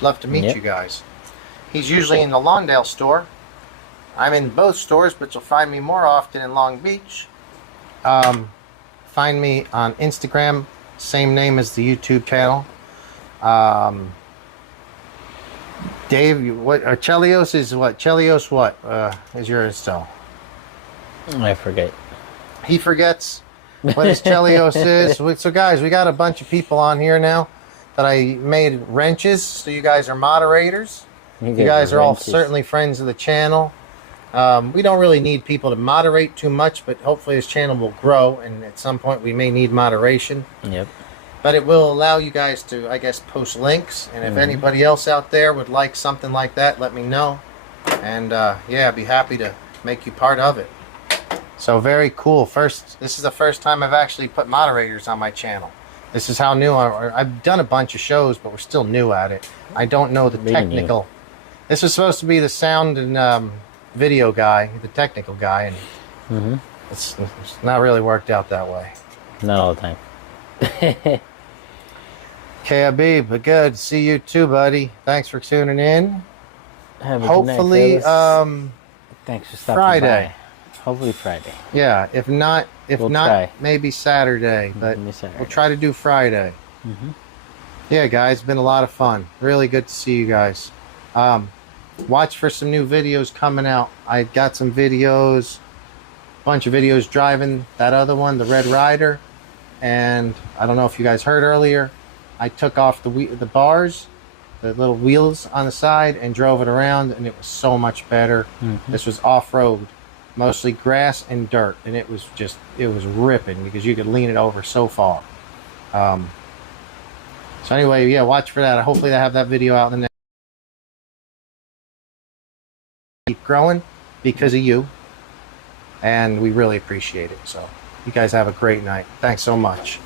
Love to meet you guys. He's usually in the Lawndale store. I'm in both stores, but you'll find me more often in Long Beach. Find me on Instagram, same name as the YouTube channel. Dave, what Chelios is what? Chelios what is your Insta? I forget. He forgets what his Chelios is. So guys, we got a bunch of people on here now that I made wrenches. So you guys are moderators. You guys are all certainly friends of the channel. We don't really need people to moderate too much, but hopefully this channel will grow, and at some point we may need moderation. Yep. But it will allow you guys to, I guess, post links, and if anybody else out there would like something like that, let me know. And yeah, I'd be happy to make you part of it. So very cool. This is the first time I've actually put moderators on my channel. This is how new I've done a bunch of shows, but we're still new at it. I don't know the technical. This was supposed to be the sound and video guy, the technical guy, and it's not really worked out that way. Not all the time. Okay, Habib, but good to see you too, buddy. Thanks for tuning in. Have a Hopefully, good night, thanks for stopping Friday. by. Hopefully Friday. Yeah, if not, We'll try. maybe Saturday, but we'll try to do Friday. Yeah, guys, it's been a lot of fun. Really good to see you guys. Watch for some new videos coming out. I got some videos, bunch of videos driving that other one, the Red Rider, and I don't know if you guys heard earlier, I took off the bars, the little wheels on the side, and drove it around, and it was so much better. This was off-road, mostly grass and dirt, and it was ripping because you could lean it over so far. So anyway, yeah, watch for that. Hopefully I have that video out in the next. Keep growing because of you, and we really appreciate it. So you guys have a great night. Thanks so much.